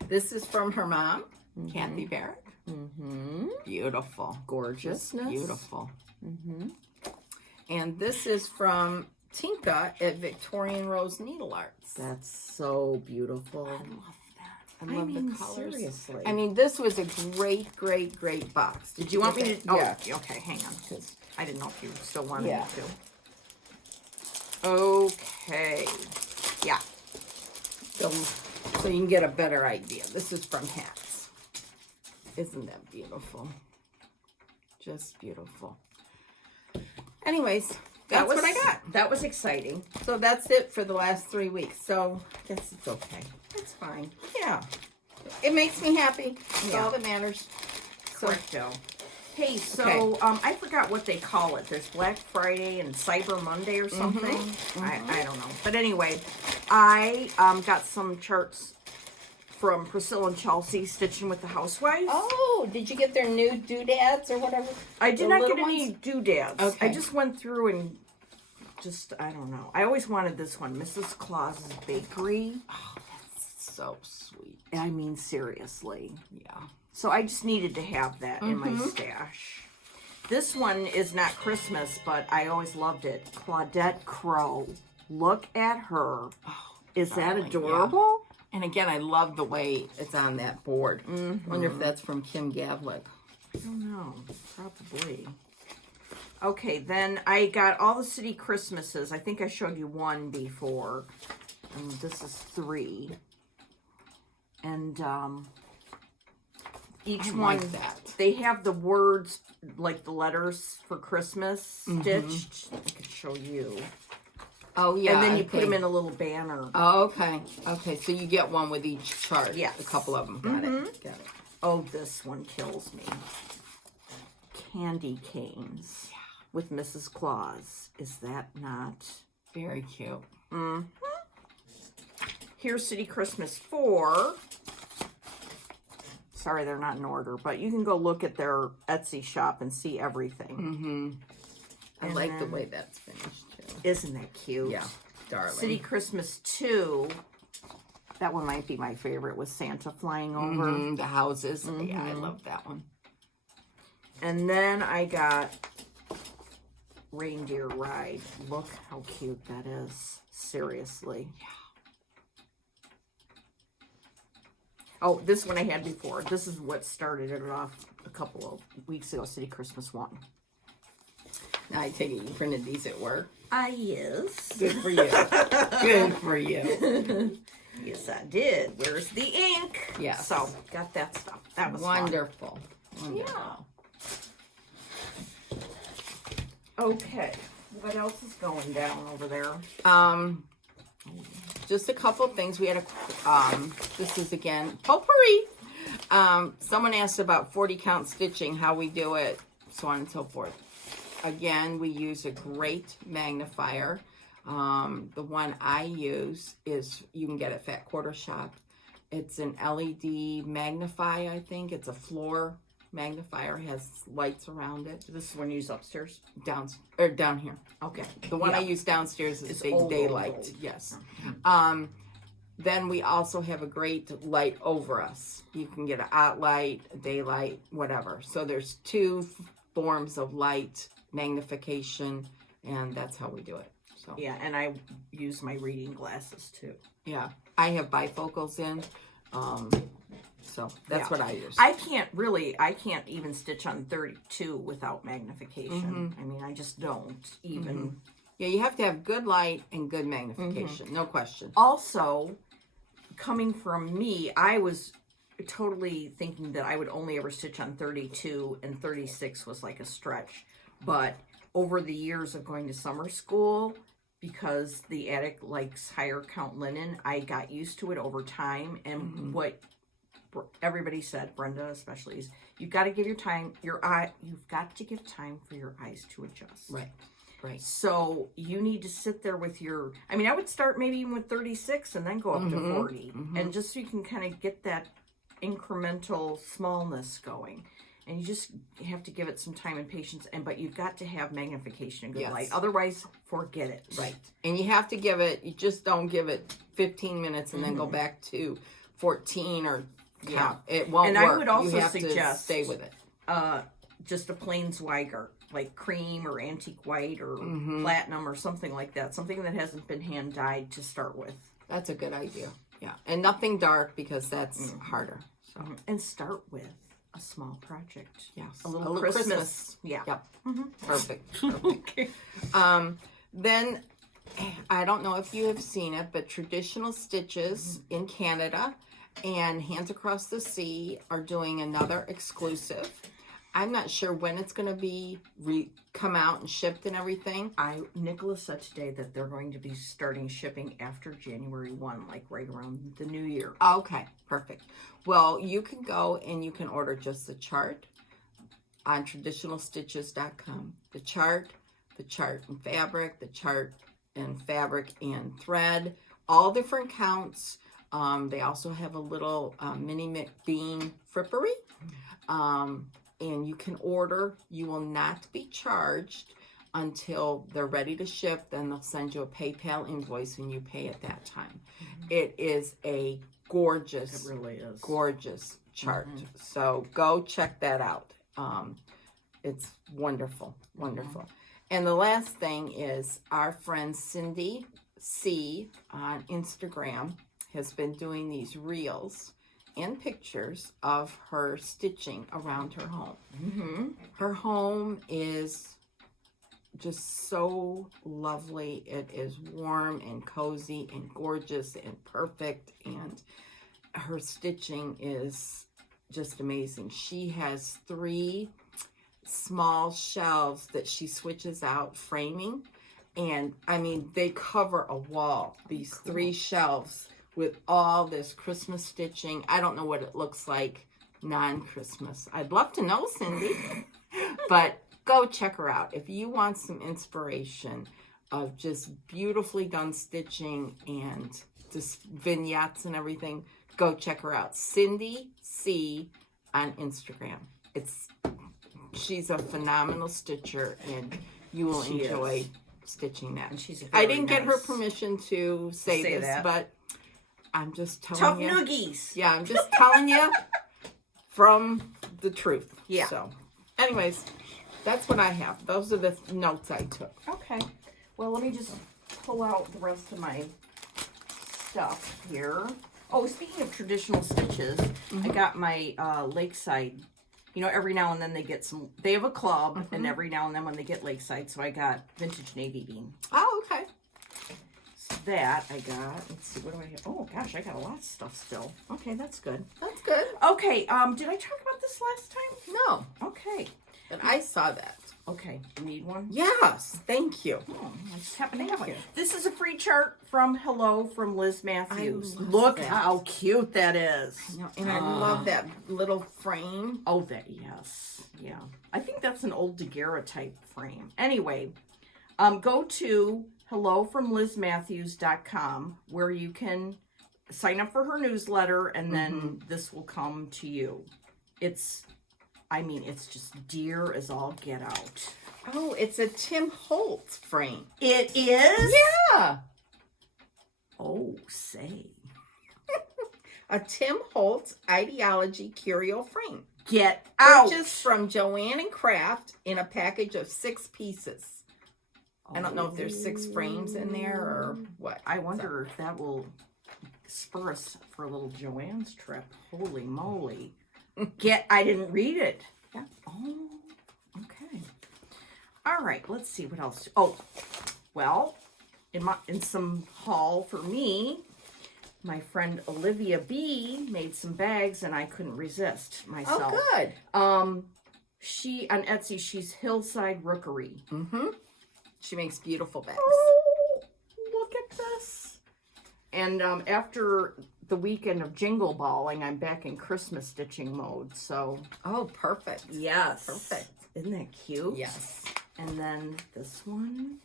This is from her mom, Kathy Barrick. Mm-hmm. Beautiful. Gorgeousness. Beautiful. Mm-hmm. And this is from Tinka at Victorian Rose Needle Arts. That's so beautiful. I love that. I love the colors. Seriously. I mean, this was a great, great, great box. Did you want me to? Oh, Yeah. okay, hang on, because I didn't know if you still wanted Yeah. me to. Okay. Yeah. So you can get a better idea. This is from Hats. Isn't that beautiful? Just beautiful. Anyways, that's what I got. That was exciting. So that's it for the last 3 weeks. So I guess it's okay. It's fine. Yeah. It makes me happy. That's Yeah. all that matters. So, Correcto. Hey, so I forgot what they call it. There's Black Friday and Cyber Monday or something. I don't know. But anyway, I got some charts from Priscilla and Chelsea stitching with the housewives. oh, did you get their new doodads or whatever? I did the not get little any doodads. Okay. I just went through and I don't know. I always wanted this one, Mrs. Claus's Bakery. Oh, that's so sweet. I mean, seriously. Yeah. So I just needed to have that in my stash. This one is not Christmas, but I always loved it. Claudette Crow. Look at her. Is that darling, adorable? And again, I love the way it's on that board. Wonder if that's from Kim Gavlik. I don't know. Probably. Okay, then I got all the city Christmases. I think I showed you one before. And this is 3. And each I one, like that. they have the words, like the letters for Christmas stitched. I could show you. Oh, yeah. And then you okay. put them in a little banner. Oh, okay. Okay, so you get one with each chart. Yes. A couple of them. Got it. Got it. Oh, this one kills me. Candy canes with Mrs. Claus. Is that not? Very cute. Here's City Christmas 4. Sorry, they're not in order, but you can go look at their Etsy shop and see everything. I And like the then- way that's finished, too. Isn't that cute? Yeah, darling. City Christmas 2. That one might be my favorite with Santa flying over. The houses. Yeah, I love that one. And then I got Reindeer Ride. Look how cute that is. Seriously. Yeah. Oh, this one I had before. This is what started it off a couple of weeks ago, City Christmas 1. Now I take it you printed these at work. Yes. Good for you. Good for you. Yes, I did. Where's the ink? Yes. So, got that stuff. That was fun. Wonderful. Yeah. Okay. What else is going down over there? Just a couple things. We had this is again potpourri. Someone asked about 40 count stitching, how we do it, so on and so forth. Again, we use a great magnifier. The one I use is, you can get it at Fat Quarter Shop. It's an LED magnify, I think. It's a floor magnifier, has lights around it. This is one you use upstairs? Down here. Okay. The one I use downstairs is big old, daylight. old. Yes. Then we also have a great light over us. You can get an out light, a daylight, whatever. So there's 2 forms of light magnification, and that's how we do it. So Yeah, and I use my reading glasses too. yeah, I have bifocals in, so that's what I use. I can't even stitch on 32 without magnification. I mean, I just don't even. Yeah, you have to have good light and good magnification, no question. Also, coming from me, I was totally thinking that I would only ever stitch on 32 and 36 was like a stretch. But over the years of going to summer school, because the attic likes higher count linen. I got used to it over time, and what everybody said, Brenda especially, is you've got to give you've got to give time for your eyes to adjust. Right. Right. So you need to sit there with I would start maybe even with 36 and then go up to 40. And just so you can kind of get that incremental smallness going. And you just have to give it some time and patience. But you've got to have magnification and good light. Otherwise, forget it. Right. And you have to you just don't give it 15 minutes and then go back to 14 or, it won't work. I would also you have suggest to stay with it. Just a plain Zweigart, like cream or antique white or platinum or something like that. Something that hasn't been hand dyed to start with. That's a good idea. Yeah. And nothing dark because that's harder. So. And start with a small project. Yes. A little Christmas. Yeah. Yep. Perfect. Okay. Then, I don't know if you have seen it, but Traditional Stitches in Canada and Hands Across the Sea are doing another exclusive. I'm not sure when it's going to be come out and shipped and everything. Nicholas said today that they're going to be starting shipping after January 1, like right around the new year. Okay, perfect. Well, you can go and you can order just the chart on traditionalstitches.com. The chart in fabric, the chart in fabric and thread, all different counts. They also have a little mini McBean frippery. And you can order. You will not be charged until they're ready to ship. Then they'll send you a PayPal invoice and you pay at that time. It is a gorgeous, it really is. Gorgeous chart. So go check that out. It's wonderful, wonderful. And the last thing is our friend Cindy C on Instagram has been doing these reels and pictures of her stitching around her home. Her home is just so lovely. It is warm and cozy and gorgeous and perfect, and her stitching is just amazing. She has 3 small shelves that she switches out framing, and I mean they cover a wall, these 3 shelves with all this Christmas stitching. I don't know what it looks like non-Christmas. I'd love to know, Cindy. But go check her out. If you want some inspiration of just beautifully done stitching and just vignettes and everything, go check her out. Cindy C on Instagram. She's a phenomenal stitcher, and you will enjoy stitching that. And I didn't get her permission to say this, that. But I'm just telling you. Tough noogies. Yeah, I'm just telling you from the truth. Yeah. So, anyways, that's what I have. Those are the notes I took. Okay. Well, let me just pull out the rest of my stuff here. Oh, speaking of traditional stitches, I got my Lakeside. You know, every now and then they have a club, and every now and then when they get Lakeside, so I got vintage navy bean. Oh, okay. So that I got. Let's see, what do I have? Oh, gosh, I got a lot of stuff still. Okay, that's good. That's good. Okay, did I talk about this last time? No. Okay. But I saw that. Okay, you need one? Yes, thank you. Oh, I just happen to have one. This is a free chart from Liz Matthews. Look that. how cute that is. And I love that little frame. Oh, yes. Yeah. I think that's an old Daguerre type frame. Anyway, go to hellofromlizmatthews.com where you can sign up for her newsletter, and then this will come to you. It's just dear as all get out. Oh, it's a Tim Holtz frame. It is? Yeah. Oh, say. A Tim Holtz Ideology Curio frame. Get out. Purchased from Joanne and Craft in a package of 6 pieces. I don't know if there's 6 frames in there or what. I wonder if that will spur us for a little Joanne's trip. Holy moly. I didn't read it. Yeah. Oh, okay. All right, let's see what else. Oh, well, in some haul for me, my friend Olivia B made some bags, and I couldn't resist myself. Oh, good. She on Etsy, she's Hillside Rookery. She makes beautiful bags. Oh, And after the weekend of jingle balling, I'm back in Christmas stitching mode. So, Oh, perfect. yes. Perfect. Isn't that cute? Yes. And then this one.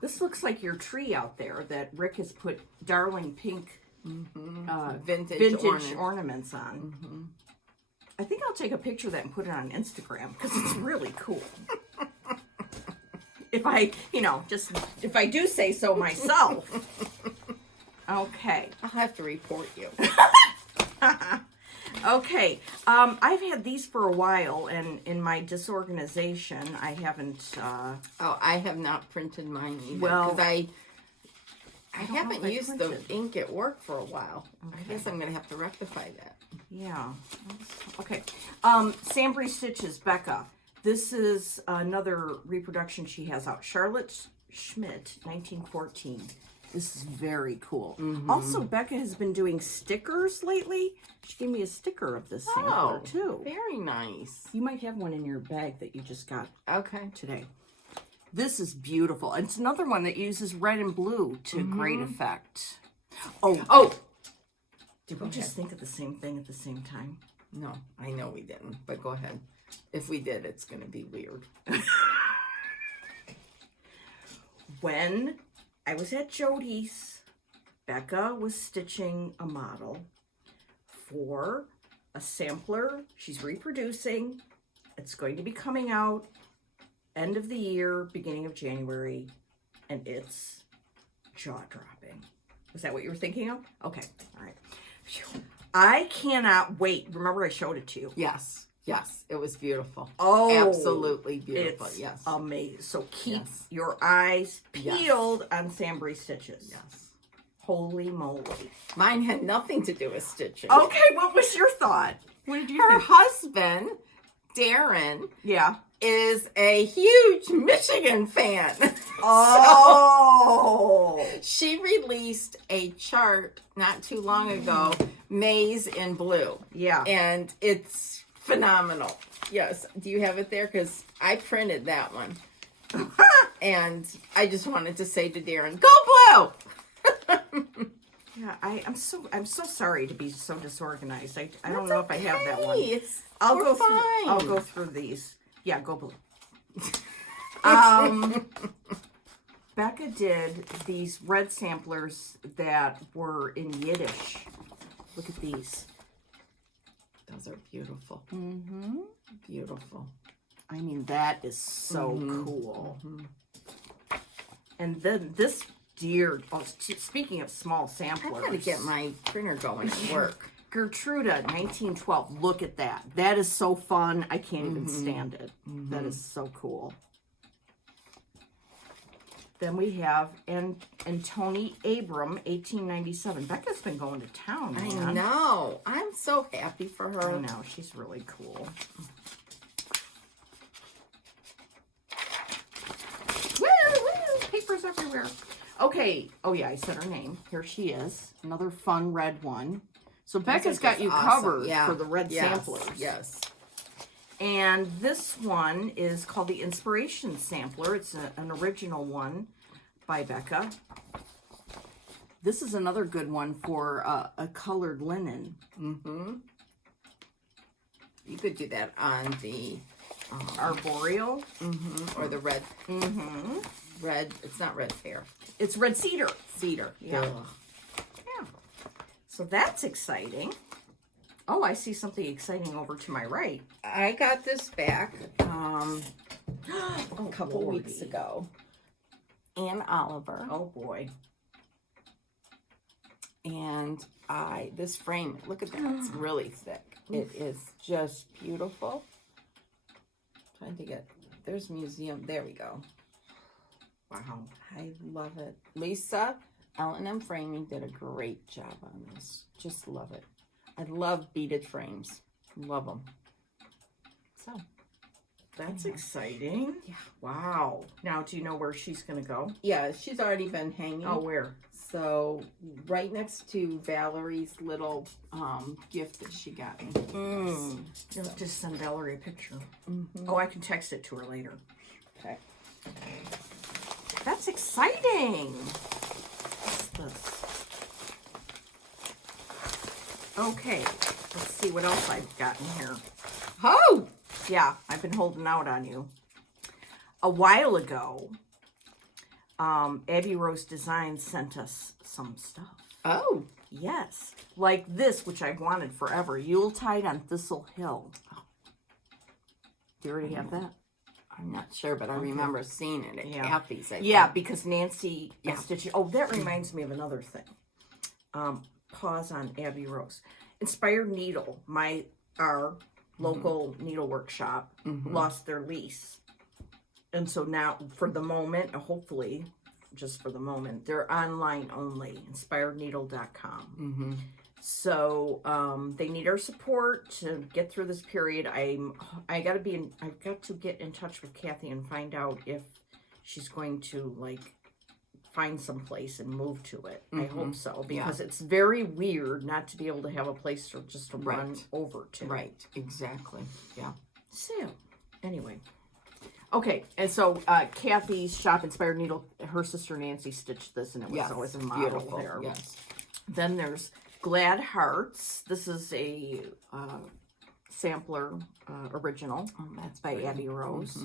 This looks like your tree out there that Rick has put darling pink Vintage ornaments on. I think I'll take a picture of that and put it on Instagram because it's really cool. If I do say so myself. Okay. I'll have to report you. Okay. I've had these for a while, and in my disorganization, I haven't. I have not printed mine either. Well, because I don't know haven't if I used the printed. ink at work for a while. Okay. I guess I'm going to have to rectify that. Yeah. Okay. Sambry Stitches, Becca. This is another reproduction she has out. Charlotte Schmidt, 1914. This is very cool. Also, Becca has been doing stickers lately. She gave me a sticker of this sampler, too. Very nice. You might have one in your bag that you just got Okay. today. This is beautiful. It's another one that uses red and blue to great effect. Oh! Did we just think of the same thing at the same time? No, I know we didn't, but go ahead. If we did, it's going to be weird. When I was at Jody's, Becca was stitching a model for a sampler she's reproducing. It's going to be coming out end of the year, beginning of January, and it's jaw-dropping. Was that what you were thinking of? Okay, all right. Phew. I cannot wait. Remember I showed it to you? Yes. Yes. It was beautiful. Oh. Absolutely beautiful. It's yes. amazing. So keep your eyes peeled on Sambry Stitches. Yes. Holy moly. Mine had nothing to do with stitching. Okay, what was your thought? What did you Her think? husband, Darren, Yeah. is a huge Michigan fan. Oh. She released a chart not too long ago, Maize in Blue. Yeah. And it's phenomenal. Yes. Do you have it there? Because I printed that one. And I just wanted to say to Darren, go blue! Yeah, I'm so sorry to be so disorganized. I don't know if I have that one. It's I'll fine. go through these. Yeah, go blue. Becca did these red samplers that were in Yiddish. Look at these. Those are beautiful. Beautiful. I mean, that is so cool. And then this deer, speaking of small samplers. I've got to get my printer going at work. Gertruda, 1912. Look at that. That is so fun. I can't even stand it. That is so cool. Then we have Tony Abram, 1897. Becca's been going to town, man. I know. I'm so happy for her. I know. She's really cool. Woo, woo, papers everywhere. Okay. Oh, yeah, I said her name. Here she is. Another fun red one. So Becca's got you covered for the red samplers. Yes. And this one is called the Inspiration Sampler. It's an original one by Becca. This is another good one for a colored linen. You could do that on the Arboreal. or the red. Red. It's not red hair. It's red cedar. Cedar. Yeah. Yeah. So that's exciting. Oh, I see something exciting over to my right. I got this back a couple Lordy. weeks ago. Ann Oliver. Oh boy. And this frame, look at that. It's really thick. It is just beautiful. Trying to get, there's museum. There we go. Wow. I love it. Lisa, L&M Framing did a great job on this. Just love it. I love beaded frames. Love them. So, That's exciting. Yeah. Wow. Now, do you know where she's going to go? yeah, she's already been hanging. Oh, where? So, right next to Valerie's little gift that she got me. You'll have to send Valerie a picture. Oh, I can text it to her later. Okay. That's exciting. What's this? Okay, let's see what else I've gotten here. Oh! Yeah, I've been holding out on you. A while ago, Abby Rose Designs sent us some stuff. Oh. Yes, like this, which I've wanted forever. Yuletide on Thistle Hill. Do you already have that? I'm not sure, but I remember seeing it at Kathy's. Yeah, because Nancy stitched it. Oh, that reminds me of another thing. Pause on Abby Rose. Inspired Needle, our local needlework shop, lost their lease. And so now, for the moment, hopefully, just for the moment, they're online only, inspiredneedle.com. So they need our support to get through this period. I've got to get in touch with Kathy and find out if she's going to find some place and move to it. I hope so, because it's very weird not to be able to have a place to run over to. Right, exactly. Yeah. So, anyway. Okay, and so Kathy's shop, Inspired Needle, her sister Nancy stitched this, and it was always a model beautiful. there. Yes. Then there's Glad Hearts. This is a sampler original. That's by pretty. Abby Rose.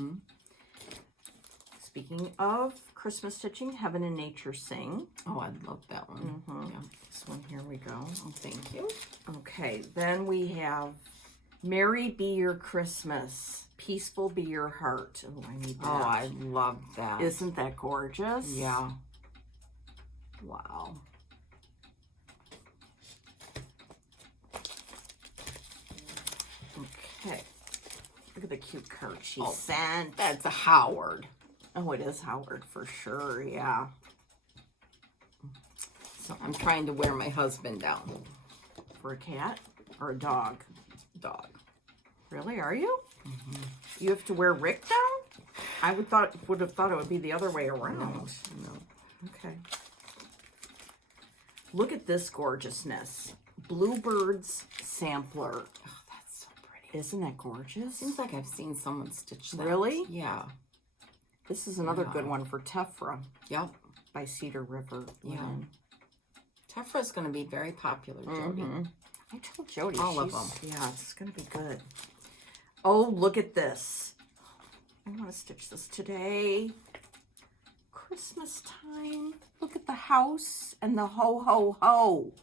Speaking of Christmas stitching, Heaven and Nature Sing. Oh, I love that one. Yeah. This one, here we go. Oh, thank you. Okay, then we have Merry Be Your Christmas, Peaceful Be Your Heart. Oh, I need that. Oh, I love that. Isn't that gorgeous? Yeah. Wow. Okay. Look at the cute card she sent. That's a Howard. Oh, it is Howard for sure, yeah. So I'm trying to wear my husband down. For a cat or a dog? Dog. Really, are you? You have to wear Rick down? I would have thought it would be the other way around. No. Okay. Look at this gorgeousness. Bluebirds Sampler. Oh, that's so pretty. Isn't that gorgeous? Seems like I've seen someone stitch that. Really? Yeah. This is another good one for Tefra. Yep. By Cedar River. Yeah. Tefra's going to be very popular, Jody. I told Jody. All of them. Yeah, it's going to be good. Oh, look at this. I want to stitch this today. Christmas time. Look at the house and the ho, ho, ho.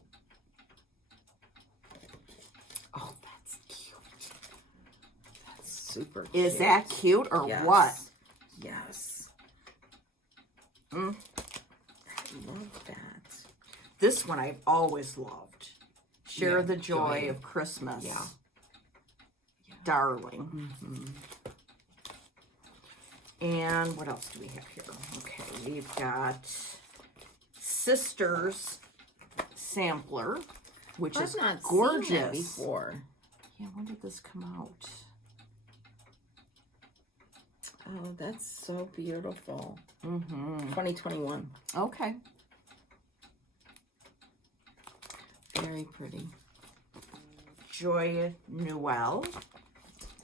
Oh, that's cute. That's super cute. Is that cute or what? Yes. I love that. This one I've always loved. Share the joy of Christmas. Yeah. Darling. And what else do we have here? Okay, we've got Sisters Sampler, which is not gorgeous. Seen that before. Yeah, when did this come out? Oh, that's so beautiful. 2021. Okay. Very pretty. Joy Noel.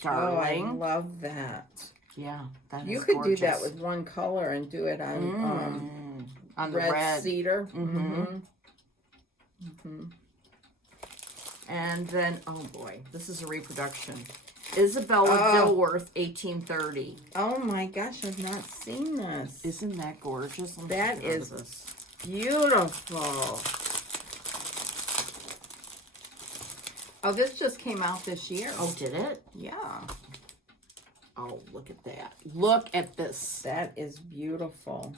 Oh, I Darling. love that. Yeah, that You is could gorgeous. do that with one color and do it on on the red cedar. And then, oh boy, this is a reproduction. Isabella Dilworth, 1830. Oh my gosh, I've not seen this. Isn't that gorgeous? That is beautiful. Oh, this just came out this year. Oh, did it? Yeah. Oh, look at that. Look at this. That is beautiful.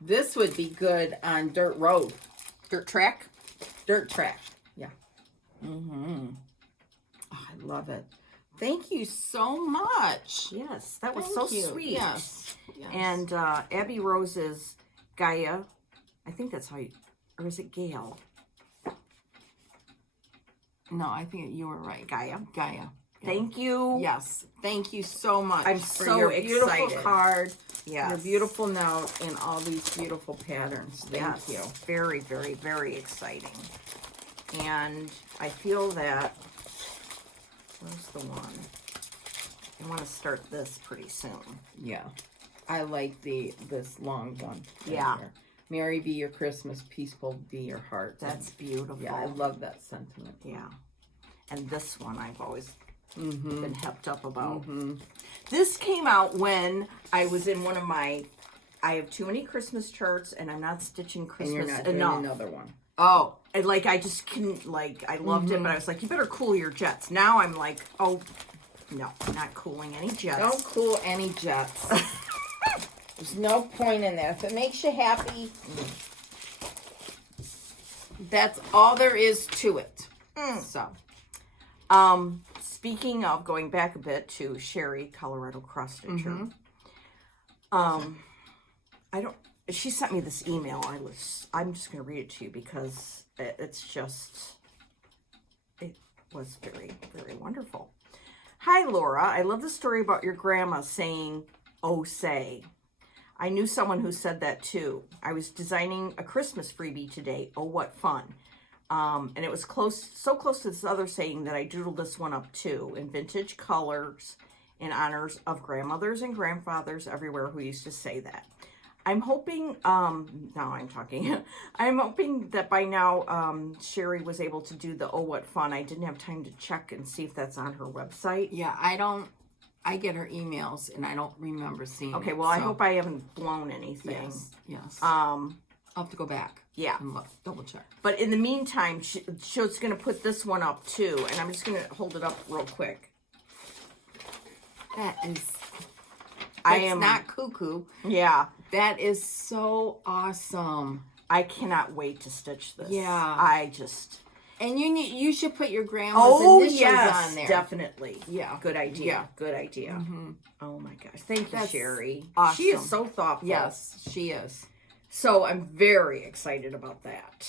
This would be good on dirt road. Dirt track? Dirt track. Yeah. Oh, I love it. Thank you so much. Yes, that was Thank so you. sweet. Yes. And Abby Rose's Gaia, I think that's how you, or is it Gail? No, I think you were right. Gaia. Gaia. Thank you. Yes. Thank you so much I'm for so your beautiful excited. card, Yes. your beautiful note, and all these beautiful patterns. Thank you. Very, very, very exciting. And I feel that, where's the one? I want to start this pretty soon. Yeah. I like this long one. Yeah. Here. Merry be your Christmas, peaceful be your heart. That's beautiful. Yeah, I love that sentiment. Yeah. And this one I've always Mm-hmm. been hepped up about. Mm-hmm. This came out when I was in one of my, I have too many Christmas charts and I'm not stitching And Christmas you're not doing enough. another one. Oh, and like I just couldn't, like I loved it, but I was like, you better cool your jets. Now I'm like, oh, no, not cooling any jets. Don't cool any jets. There's no point in that. If it makes you happy, that's all there is to it. So, Speaking of going back a bit to Sherry, Colorado cross stitcher. She sent me this email. I'm just going to read it to you because it was very, very wonderful. Hi, Laura. I love the story about your grandma saying, "Oh, say." I knew someone who said that too. I was designing a Christmas freebie today. Oh, what fun. And it was so close to this other saying that I doodled this one up too in vintage colors in honors of grandmothers and grandfathers everywhere who used to say that. I'm hoping, now I'm talking, I'm hoping that by now Sherry was able to do the Oh What Fun. I didn't have time to check and see if that's on her website. yeah, I get her emails and I don't remember seeing Okay, it, well, I so- hope I haven't blown anything. Yes. Um, I'll have to go back. Yeah. And look, double check. But in the meantime, she's going to put this one up too. And I'm just going to hold it up real quick. That is, I that's am not cuckoo. Yeah. That is so awesome. I cannot wait to stitch this. Yeah. And you should put your grandma's initials on there. Definitely. Yeah. Good idea. Yeah. Good idea. Mm-hmm. Oh my gosh. Thank you, That's Sherry. awesome. She is so thoughtful. Yes, she is. So I'm very excited about that.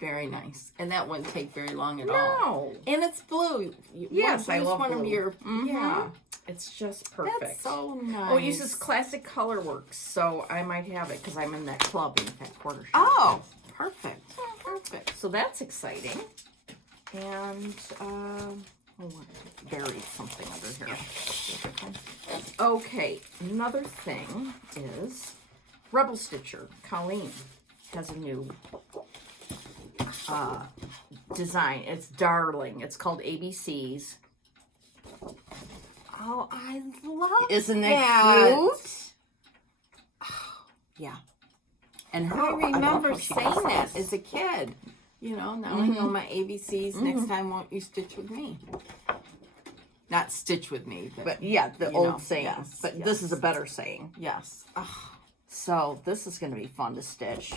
Very nice. And that wouldn't take very long at all. No. And it's blue. Yes, I love one blue. of your, Mhm. yeah. It's just perfect. That's so nice. Oh, it uses Classic Colorworks, so I might have it because I'm in that club in that quarter shop. Oh, perfect. Perfect. So that's exciting. And, buried something under here. Okay, another thing is Rebel Stitcher. Colleen has a new design. It's darling. It's called ABCs. Oh, I love Isn't that. that cute? Yeah. And I her, love remember how she saying does that this. as a kid. You know, now I know my ABCs. Next time, won't you stitch with me? Not stitch with me, But yeah, the you old know, saying. yes, But yes. this is a better saying. Yes. Oh, So this is going to be fun to stitch.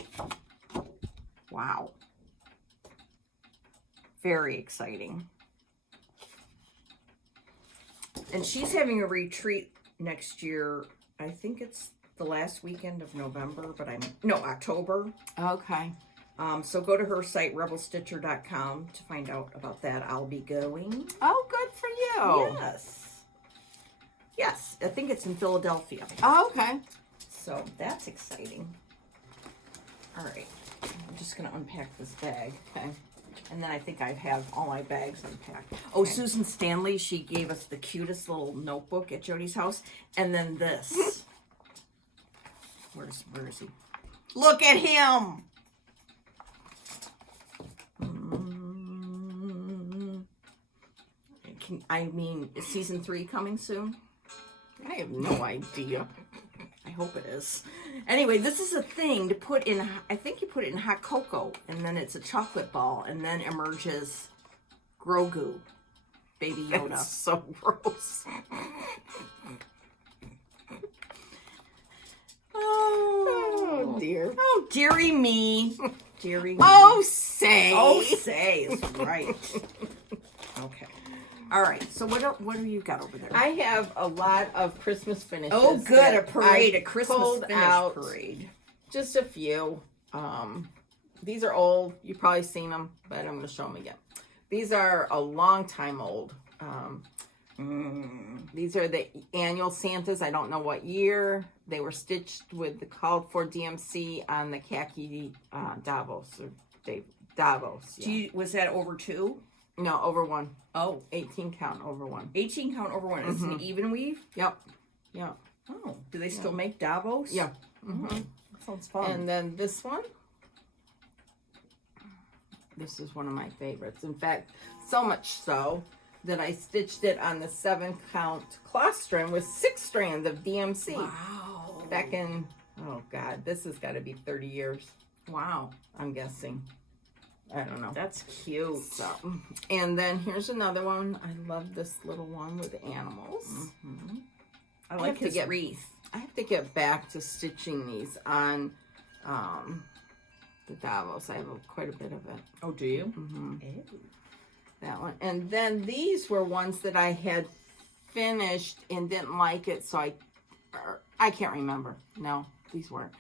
Wow. Very exciting. And she's having a retreat next year. I think it's the last weekend of November, but October. okay. So go to her site, rebelstitcher.com, to find out about that. I'll be going. Oh, good for you. Yes. Yes, I think it's in Philadelphia. Oh, okay. So that's exciting. All right. I'm just going to unpack this bag. Okay. And then I think I have all my bags unpacked. Oh, Okay. Susan Stanley, she gave us the cutest little notebook at Jody's house. And then this. Where is he? Look at him! Is season 3 coming soon? I have no idea. I hope it is. Anyway, this is a thing to put in, I think you put it in hot cocoa, and then it's a chocolate ball, and then emerges Grogu, Baby Yoda. That's so gross. Oh, dear. Oh, dearie me. Dearie me. Oh, say. Oh, say is right. Okay. All right. So what do you got over there? I have a lot of Christmas finishes. Oh, good. that A parade. I A Christmas pulled finish out. parade. Just a few. These are old. You've probably seen them, but I'm going to show them again. These are a long time old. These are the annual Santas. I don't know what year. They were stitched with the called for DMC on the khaki Davos. Davos. Yeah. Was that over 2? No, over 1. Oh. 18 count over 1. 18 count over 1. Is it an even weave? Yep. Yep. Oh. Do they still make Davos? Yeah. Mm-hmm. That sounds fun. And then this one. This is one of my favorites. In fact, so much so that I stitched it on the 7-count cloth strand with 6 strands of DMC. Wow. Back in, oh God, this has got to be 30 years. Wow. I'm guessing. I don't know. That's cute. So, and then here's another one. I love this little one with animals. Mm-hmm. I have like to his get- wreath. I have to get back to stitching these on the Davos. I have quite a bit of it. Oh, do you? Mm-hmm. Ew. That one. And then these were ones that I had finished and didn't like it, so I can't remember. No, these weren't.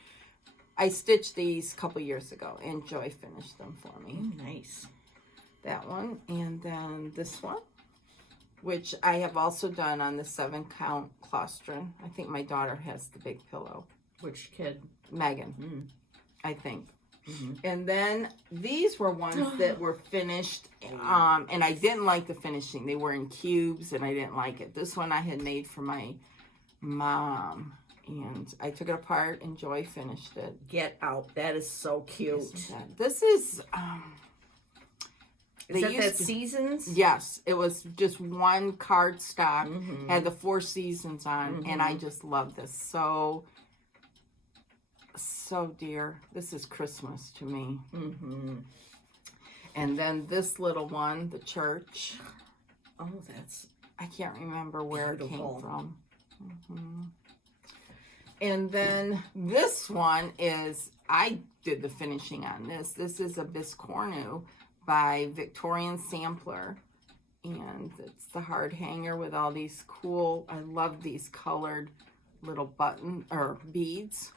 I stitched these a couple years ago, and Joy finished them for me. Nice. That one, and then this one, which I have also done on the 7-count claustron. I think my daughter has the big pillow. Which kid? Megan, Mm. I think. Mm-hmm. And then these were ones that were finished, and I didn't like the finishing. They were in cubes, and I didn't like it. This one I had made for my mom, and I took it apart, and Joy finished it. Get out. That is so cute. This is, Is they that used to- Seasons? yes, it was just one cardstock, Mhm. had the 4 seasons on, and I just love this so dear. This is Christmas to me. Mm-hmm. And then this little one, the church. Oh, that's I can't remember where it beautiful. came from. hmm And then this one is, I did the finishing on this. This is a Biscornu by Victorian Sampler. And it's the hard hanger with all these cool, I love these colored little button or beads.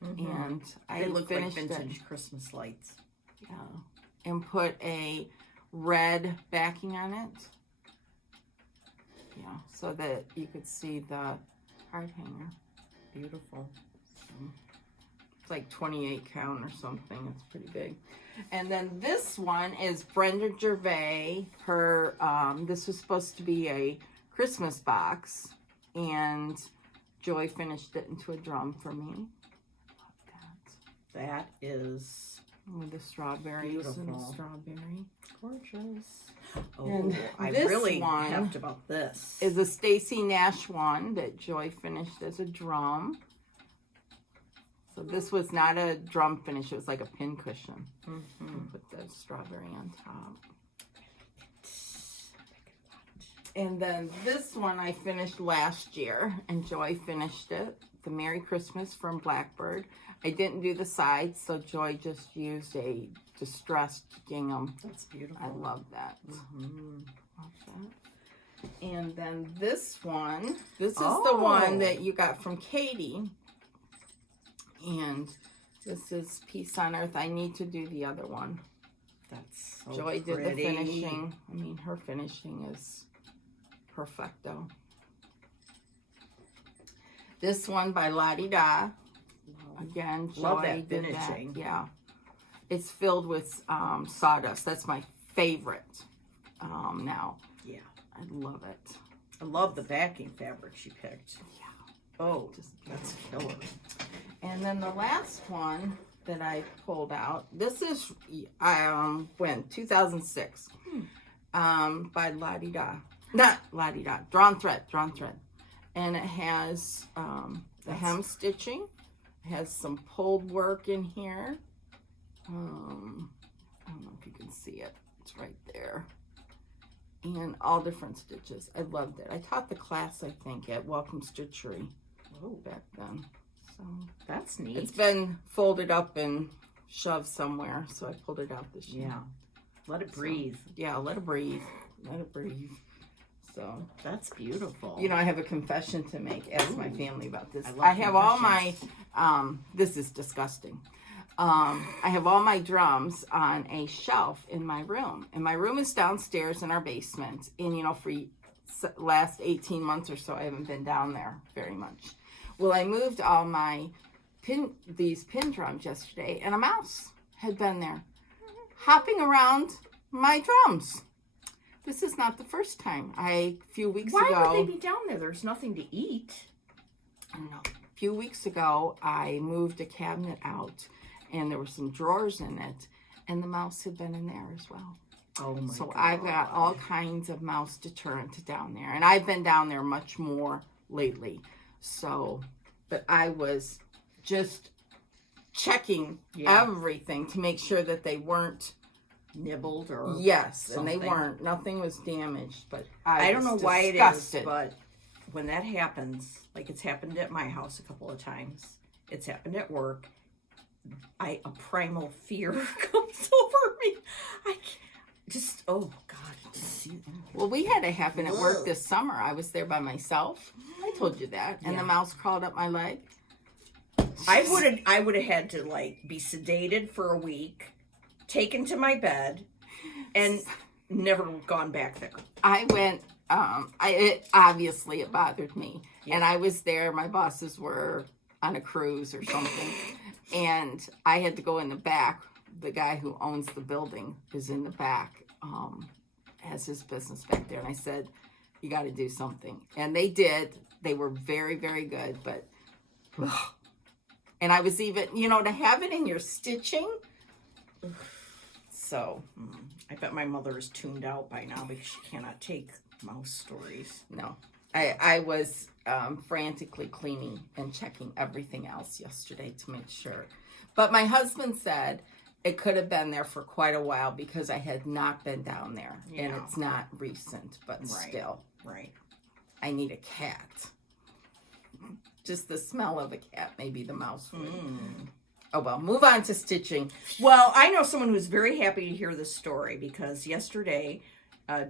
And I They look like finished vintage it. Christmas lights. Yeah. And put a red backing on it. Yeah, so that you could see the hard hanger. Beautiful. It's like 28 count or something. It's pretty big. And then this one is Brenda Gervais. Her, this was supposed to be a Christmas box, and Joy finished it into a drum for me. That is With the strawberries and the Beautiful. strawberry. gorgeous. Oh, And I this really one have about this. Is a Stacy Nash one that Joy finished as a drum. So this was not a drum finish, it was like a pin cushion. Mhm. Put the strawberry on top. And then this one I finished last year, and Joy finished it. The Merry Christmas from Blackbird. I didn't do the sides, so Joy just used a distressed gingham. That's beautiful. I love that. Mhm. Love that. And then this one, this is the Oh. one that you got from Katie. And this is Peace on Earth. I need to do the other one. That's so Joy did the pretty. finishing. I mean, her finishing is perfecto. This one by Lottie Da. Again, Joy Love that did finishing. that. Yeah. It's filled with sawdust. That's my favorite now. Yeah. I love it. I love the backing fabric she picked. Yeah. Oh, Just that's killer. And then the last one that I pulled out, this is when 2006, by Lottie Da, not Lottie Da, Drawn Thread, and it has the hem stitching, it has some pulled work in here. I don't know if you can see it. It's right there. And all different stitches. I loved it. I taught the class, I think, at Welcome Stitchery back then. So That's neat. it's been folded up and shoved somewhere, so I pulled it out this year. Yeah. Let it breathe. Yeah, let it breathe. Let it breathe. So, That's beautiful. you know, I have a confession to make. Ask my family about this. I love I have all my, confessions. this is disgusting. I have all my drums on a shelf in my room. And my room is downstairs in our basement. And, you know, for last 18 months or so, I haven't been down there very much. Well, I moved all my these pin drums yesterday, and a mouse had been there, hopping around my drums. This is not the first time. A few weeks Why ago. would they be down there? There's nothing to eat. I don't know. few weeks ago, I moved a cabinet out, and there were some drawers in it, and the mouse had been in there as well. Oh my So God. I've got all kinds of mouse deterrent down there, and I've been down there much more lately. So, but I was just checking everything to make sure that they weren't Nibbled or yes, and something. they weren't. Nothing was damaged, but I don't know was why it disgusted. is, but when that happens, like it's happened at my house a couple of times, it's happened at work, a primal fear comes over me. I just, oh God, just see that. Well, we had it happen at work this summer. I was there by myself. I told you that, and the mouse crawled up my leg. I would have had to like be sedated for a week, taken to my bed, and never gone back there. I went. It bothered me, and I was there. My bosses were on a cruise or something, and I had to go in the back. The guy who owns the building is in the back, has his business back there, and I said, "You got to do something," and they did. They were very, very good, but. And I was even, to have it in your stitching. So, I bet my mother is tuned out by now because she cannot take mouse stories. no. I was frantically cleaning and checking everything else yesterday to make sure. But my husband said it could have been there for quite a while because I had not been down there. And Yeah. it's not recent, but still. Right. I need a cat. Just the smell of a cat, maybe the mouse would. Oh, well, move on to stitching. Well, I know someone who's very happy to hear this story because yesterday,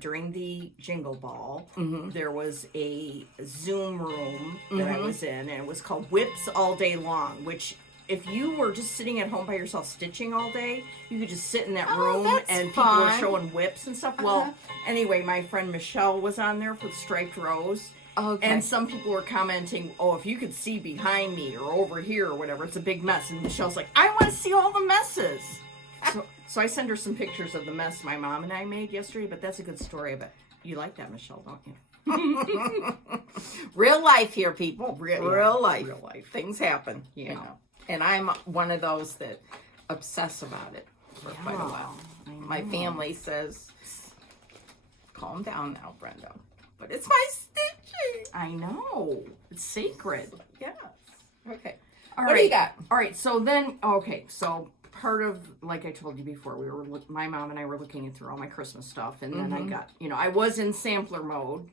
during the Jingle Ball, there was a Zoom room that I was in, and it was called Whips All Day Long, which if you were just sitting at home by yourself stitching all day, you could just sit in that room that's and people were fun. showing whips and stuff. Well, anyway, my friend Michelle was on there for the striped rose. Okay. And some people were commenting, oh, if you could see behind me or over here or whatever, it's a big mess. And Michelle's like, I want to see all the messes. So I sent her some pictures of the mess my mom and I made yesterday, but that's a good story. But you like that, Michelle, don't you? Real life here, people. Real life. Real life. Things happen. Yeah. And I'm one of those that obsess about it for quite a while. My family says, calm down now, Brenda. But it's my stitching. I know. It's sacred. Yes. Okay. All What do you got? All right. So part of, like I told you before, my mom and I were looking through all my Christmas stuff. And then I got, I was in sampler mode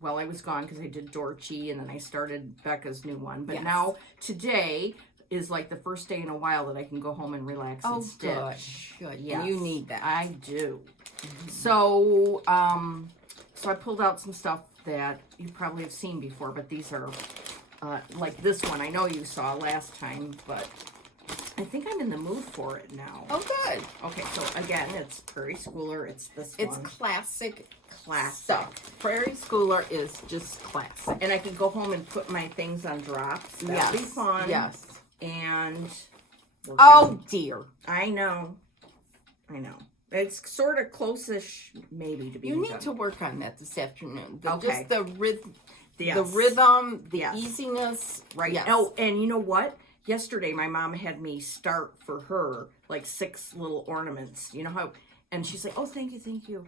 while I was gone because I did Dorothy and then I started Becca's new one. But now today is like the first day in a while that I can go home and relax and stitch. Good. Yes. You need that. I do. So I pulled out some stuff that you probably have seen before, but these are like this one. I know you saw last time, but I think I'm in the mood for it now. Oh, good. Okay, so again, it's Prairie Schooler. It's this It's one. classic stuff. Prairie Schooler is just classic. And I can go home and put my things on drops. That'll be fun. Yes. And Oh, dear. I know. It's sort of close-ish, maybe, to be You need done. to work on that this afternoon. Okay. Just the rhythm, Yes. the rhythm, the Yes. easiness. Right. Yes. Oh, and you know what? Yesterday, my mom had me start for her like 6 little ornaments. You know how? And she's like, "Oh, thank you."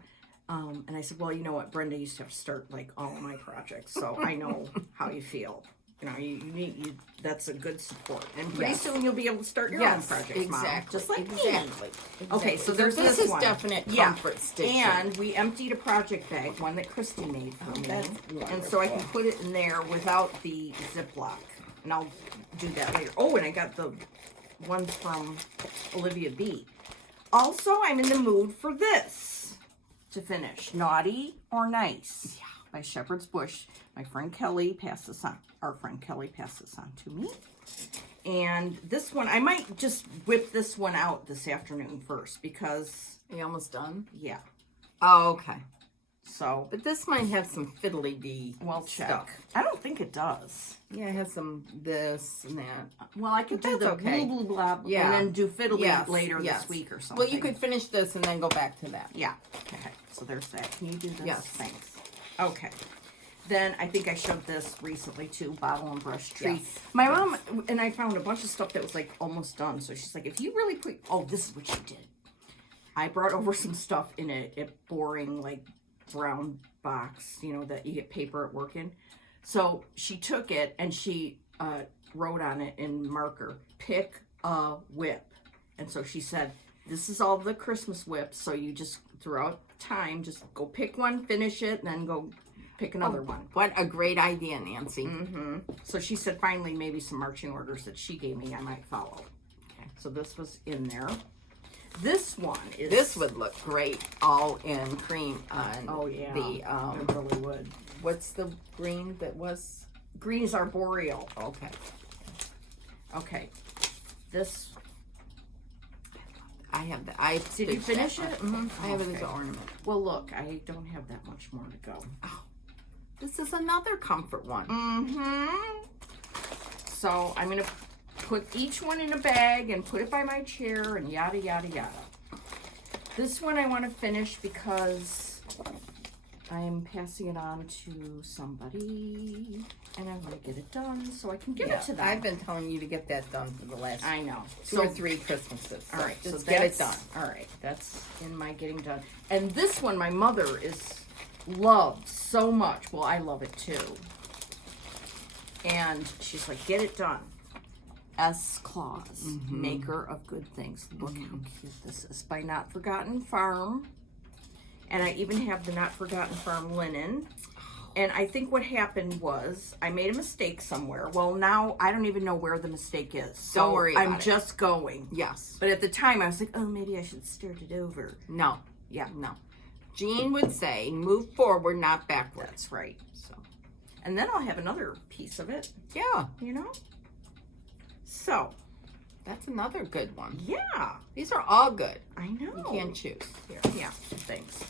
And I said, "Well, you know what? Brenda used to have to start like all of my projects, so I know how you feel. You need that's a good support. And pretty soon you'll be able to start your own projects, Mom. exactly. Just like me. exactly. Okay, so there's this this is one. definite Yeah. comfort stitching. And we emptied a project bag, one that Christy made for me. that's And so I can put it in there without the Ziploc. And I'll do that later. Oh, and I got the one from Olivia B. Also, I'm in the mood for this to finish. Naughty or Nice by Shepherd's Bush. My friend Kelly passed this on. Our friend Kelly passed this on to me. And this one, I might just whip this one out this afternoon first because, Are you almost done? yeah. Oh, okay. So, But this might have some fiddly-dee well, check. stuff. I don't think it does. Yeah, it has some this and that. Well, I could do That's the okay. blah, blah, blah, Yeah. and then do fiddly Yes, later yes. this week or something. Well, you could finish this and then go back to that. Yeah. Okay. So there's that. Can you do this? Yes. Thanks. Okay. Then I think I showed this recently too, bottle and brush tree. Yes. My mom, and I found a bunch of stuff that was like almost done. So she's like, if you really put, oh, this is what she did. I brought over some stuff in a boring like brown box, you know, that you get paper at work in. So she took it and she wrote on it in marker, pick a whip. And so she said, this is all the Christmas whips. So you just, throughout time, just go pick one, finish it, and then go pick another one. What a great idea, Nancy. So she said finally maybe some marching orders that she gave me I might follow. Okay, so this was in there. This one is... This would look great all in cream on Oh, yeah. the, it really would. what's the green that was? Green is arboreal. Okay. Okay. This... I have the, I Did you stitched finish that it? one. I have it as Okay. an ornament. Well, look, I don't have that much more to go. This is another comfort one. So I'm going to put each one in a bag and put it by my chair and yada, yada, yada. This one I want to finish because I'm passing it on to somebody and I want to get it done so I can give it to them. I've been telling you to get that done for the last I know. two or three Christmases. All right, just so get it done. All right, that's in my getting done. And this one, my mother loves so much. Well, I love it too. And she's like, get it done. S. Claus, maker of good things. Look how cute this is. By Not Forgotten Farm. And I even have the Not Forgotten Farm linen. And I think what happened was I made a mistake somewhere. Well, now I don't even know where the mistake is. So Don't worry about I'm it. just going. Yes. But at the time I was like, oh, maybe I should start it over. No. Yeah. No. Jean would say, move forward, not backwards. That's right. So, And then I'll have another piece of it, yeah, you know? So, that's another good one. yeah, These are all good. I know. You can choose. Here, yeah, thanks.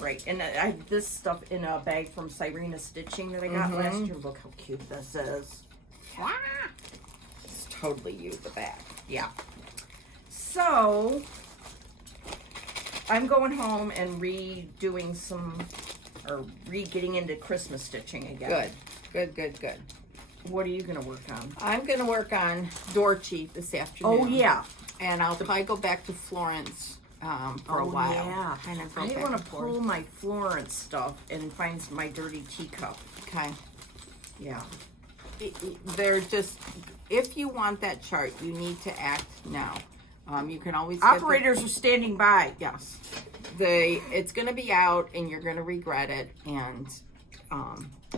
Right, and I have this stuff in a bag from Cyrena Stitching that I got last year. Look how cute this is. It's totally you, the back. Yeah. So, I'm going home and redoing some, or re-getting into Christmas stitching again. Good. Good, good, good. What are you going to work on? I'm going to work on Dorothy this afternoon. Oh, yeah. And I'll probably go back to Florence for a while. Yeah. Kind of go I back want and to forth. pull my Florence stuff and find my dirty teacup. Okay. Yeah. They're just, if you want that chart, you need to act now. You can always get Operators are standing by. yes. It's going to be out and you're going to regret it. And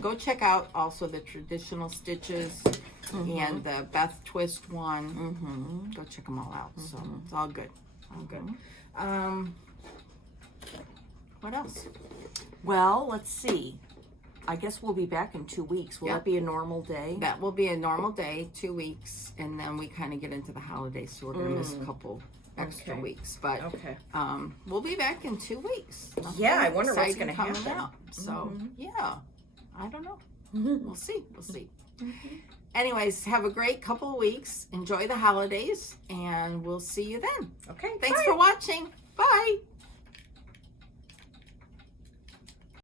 go check out also the traditional stitches and the Beth Twist one. Go check them all out. So it's all good. All good. What else? Well, let's see. I guess we'll be back in 2 weeks. Will Yeah. that be a normal day? That will be a normal day, 2 weeks, and then we kind of get into the holidays, so we're going to miss a couple extra Okay. weeks. But Okay. we'll be back in 2 weeks. Yeah, I wonder what's Exciting gonna coming happen. out. So, yeah, I don't know. We'll see. We'll see. Anyways, have a great couple of weeks. Enjoy the holidays, and we'll see you then. Okay. Thanks bye. for watching. Bye.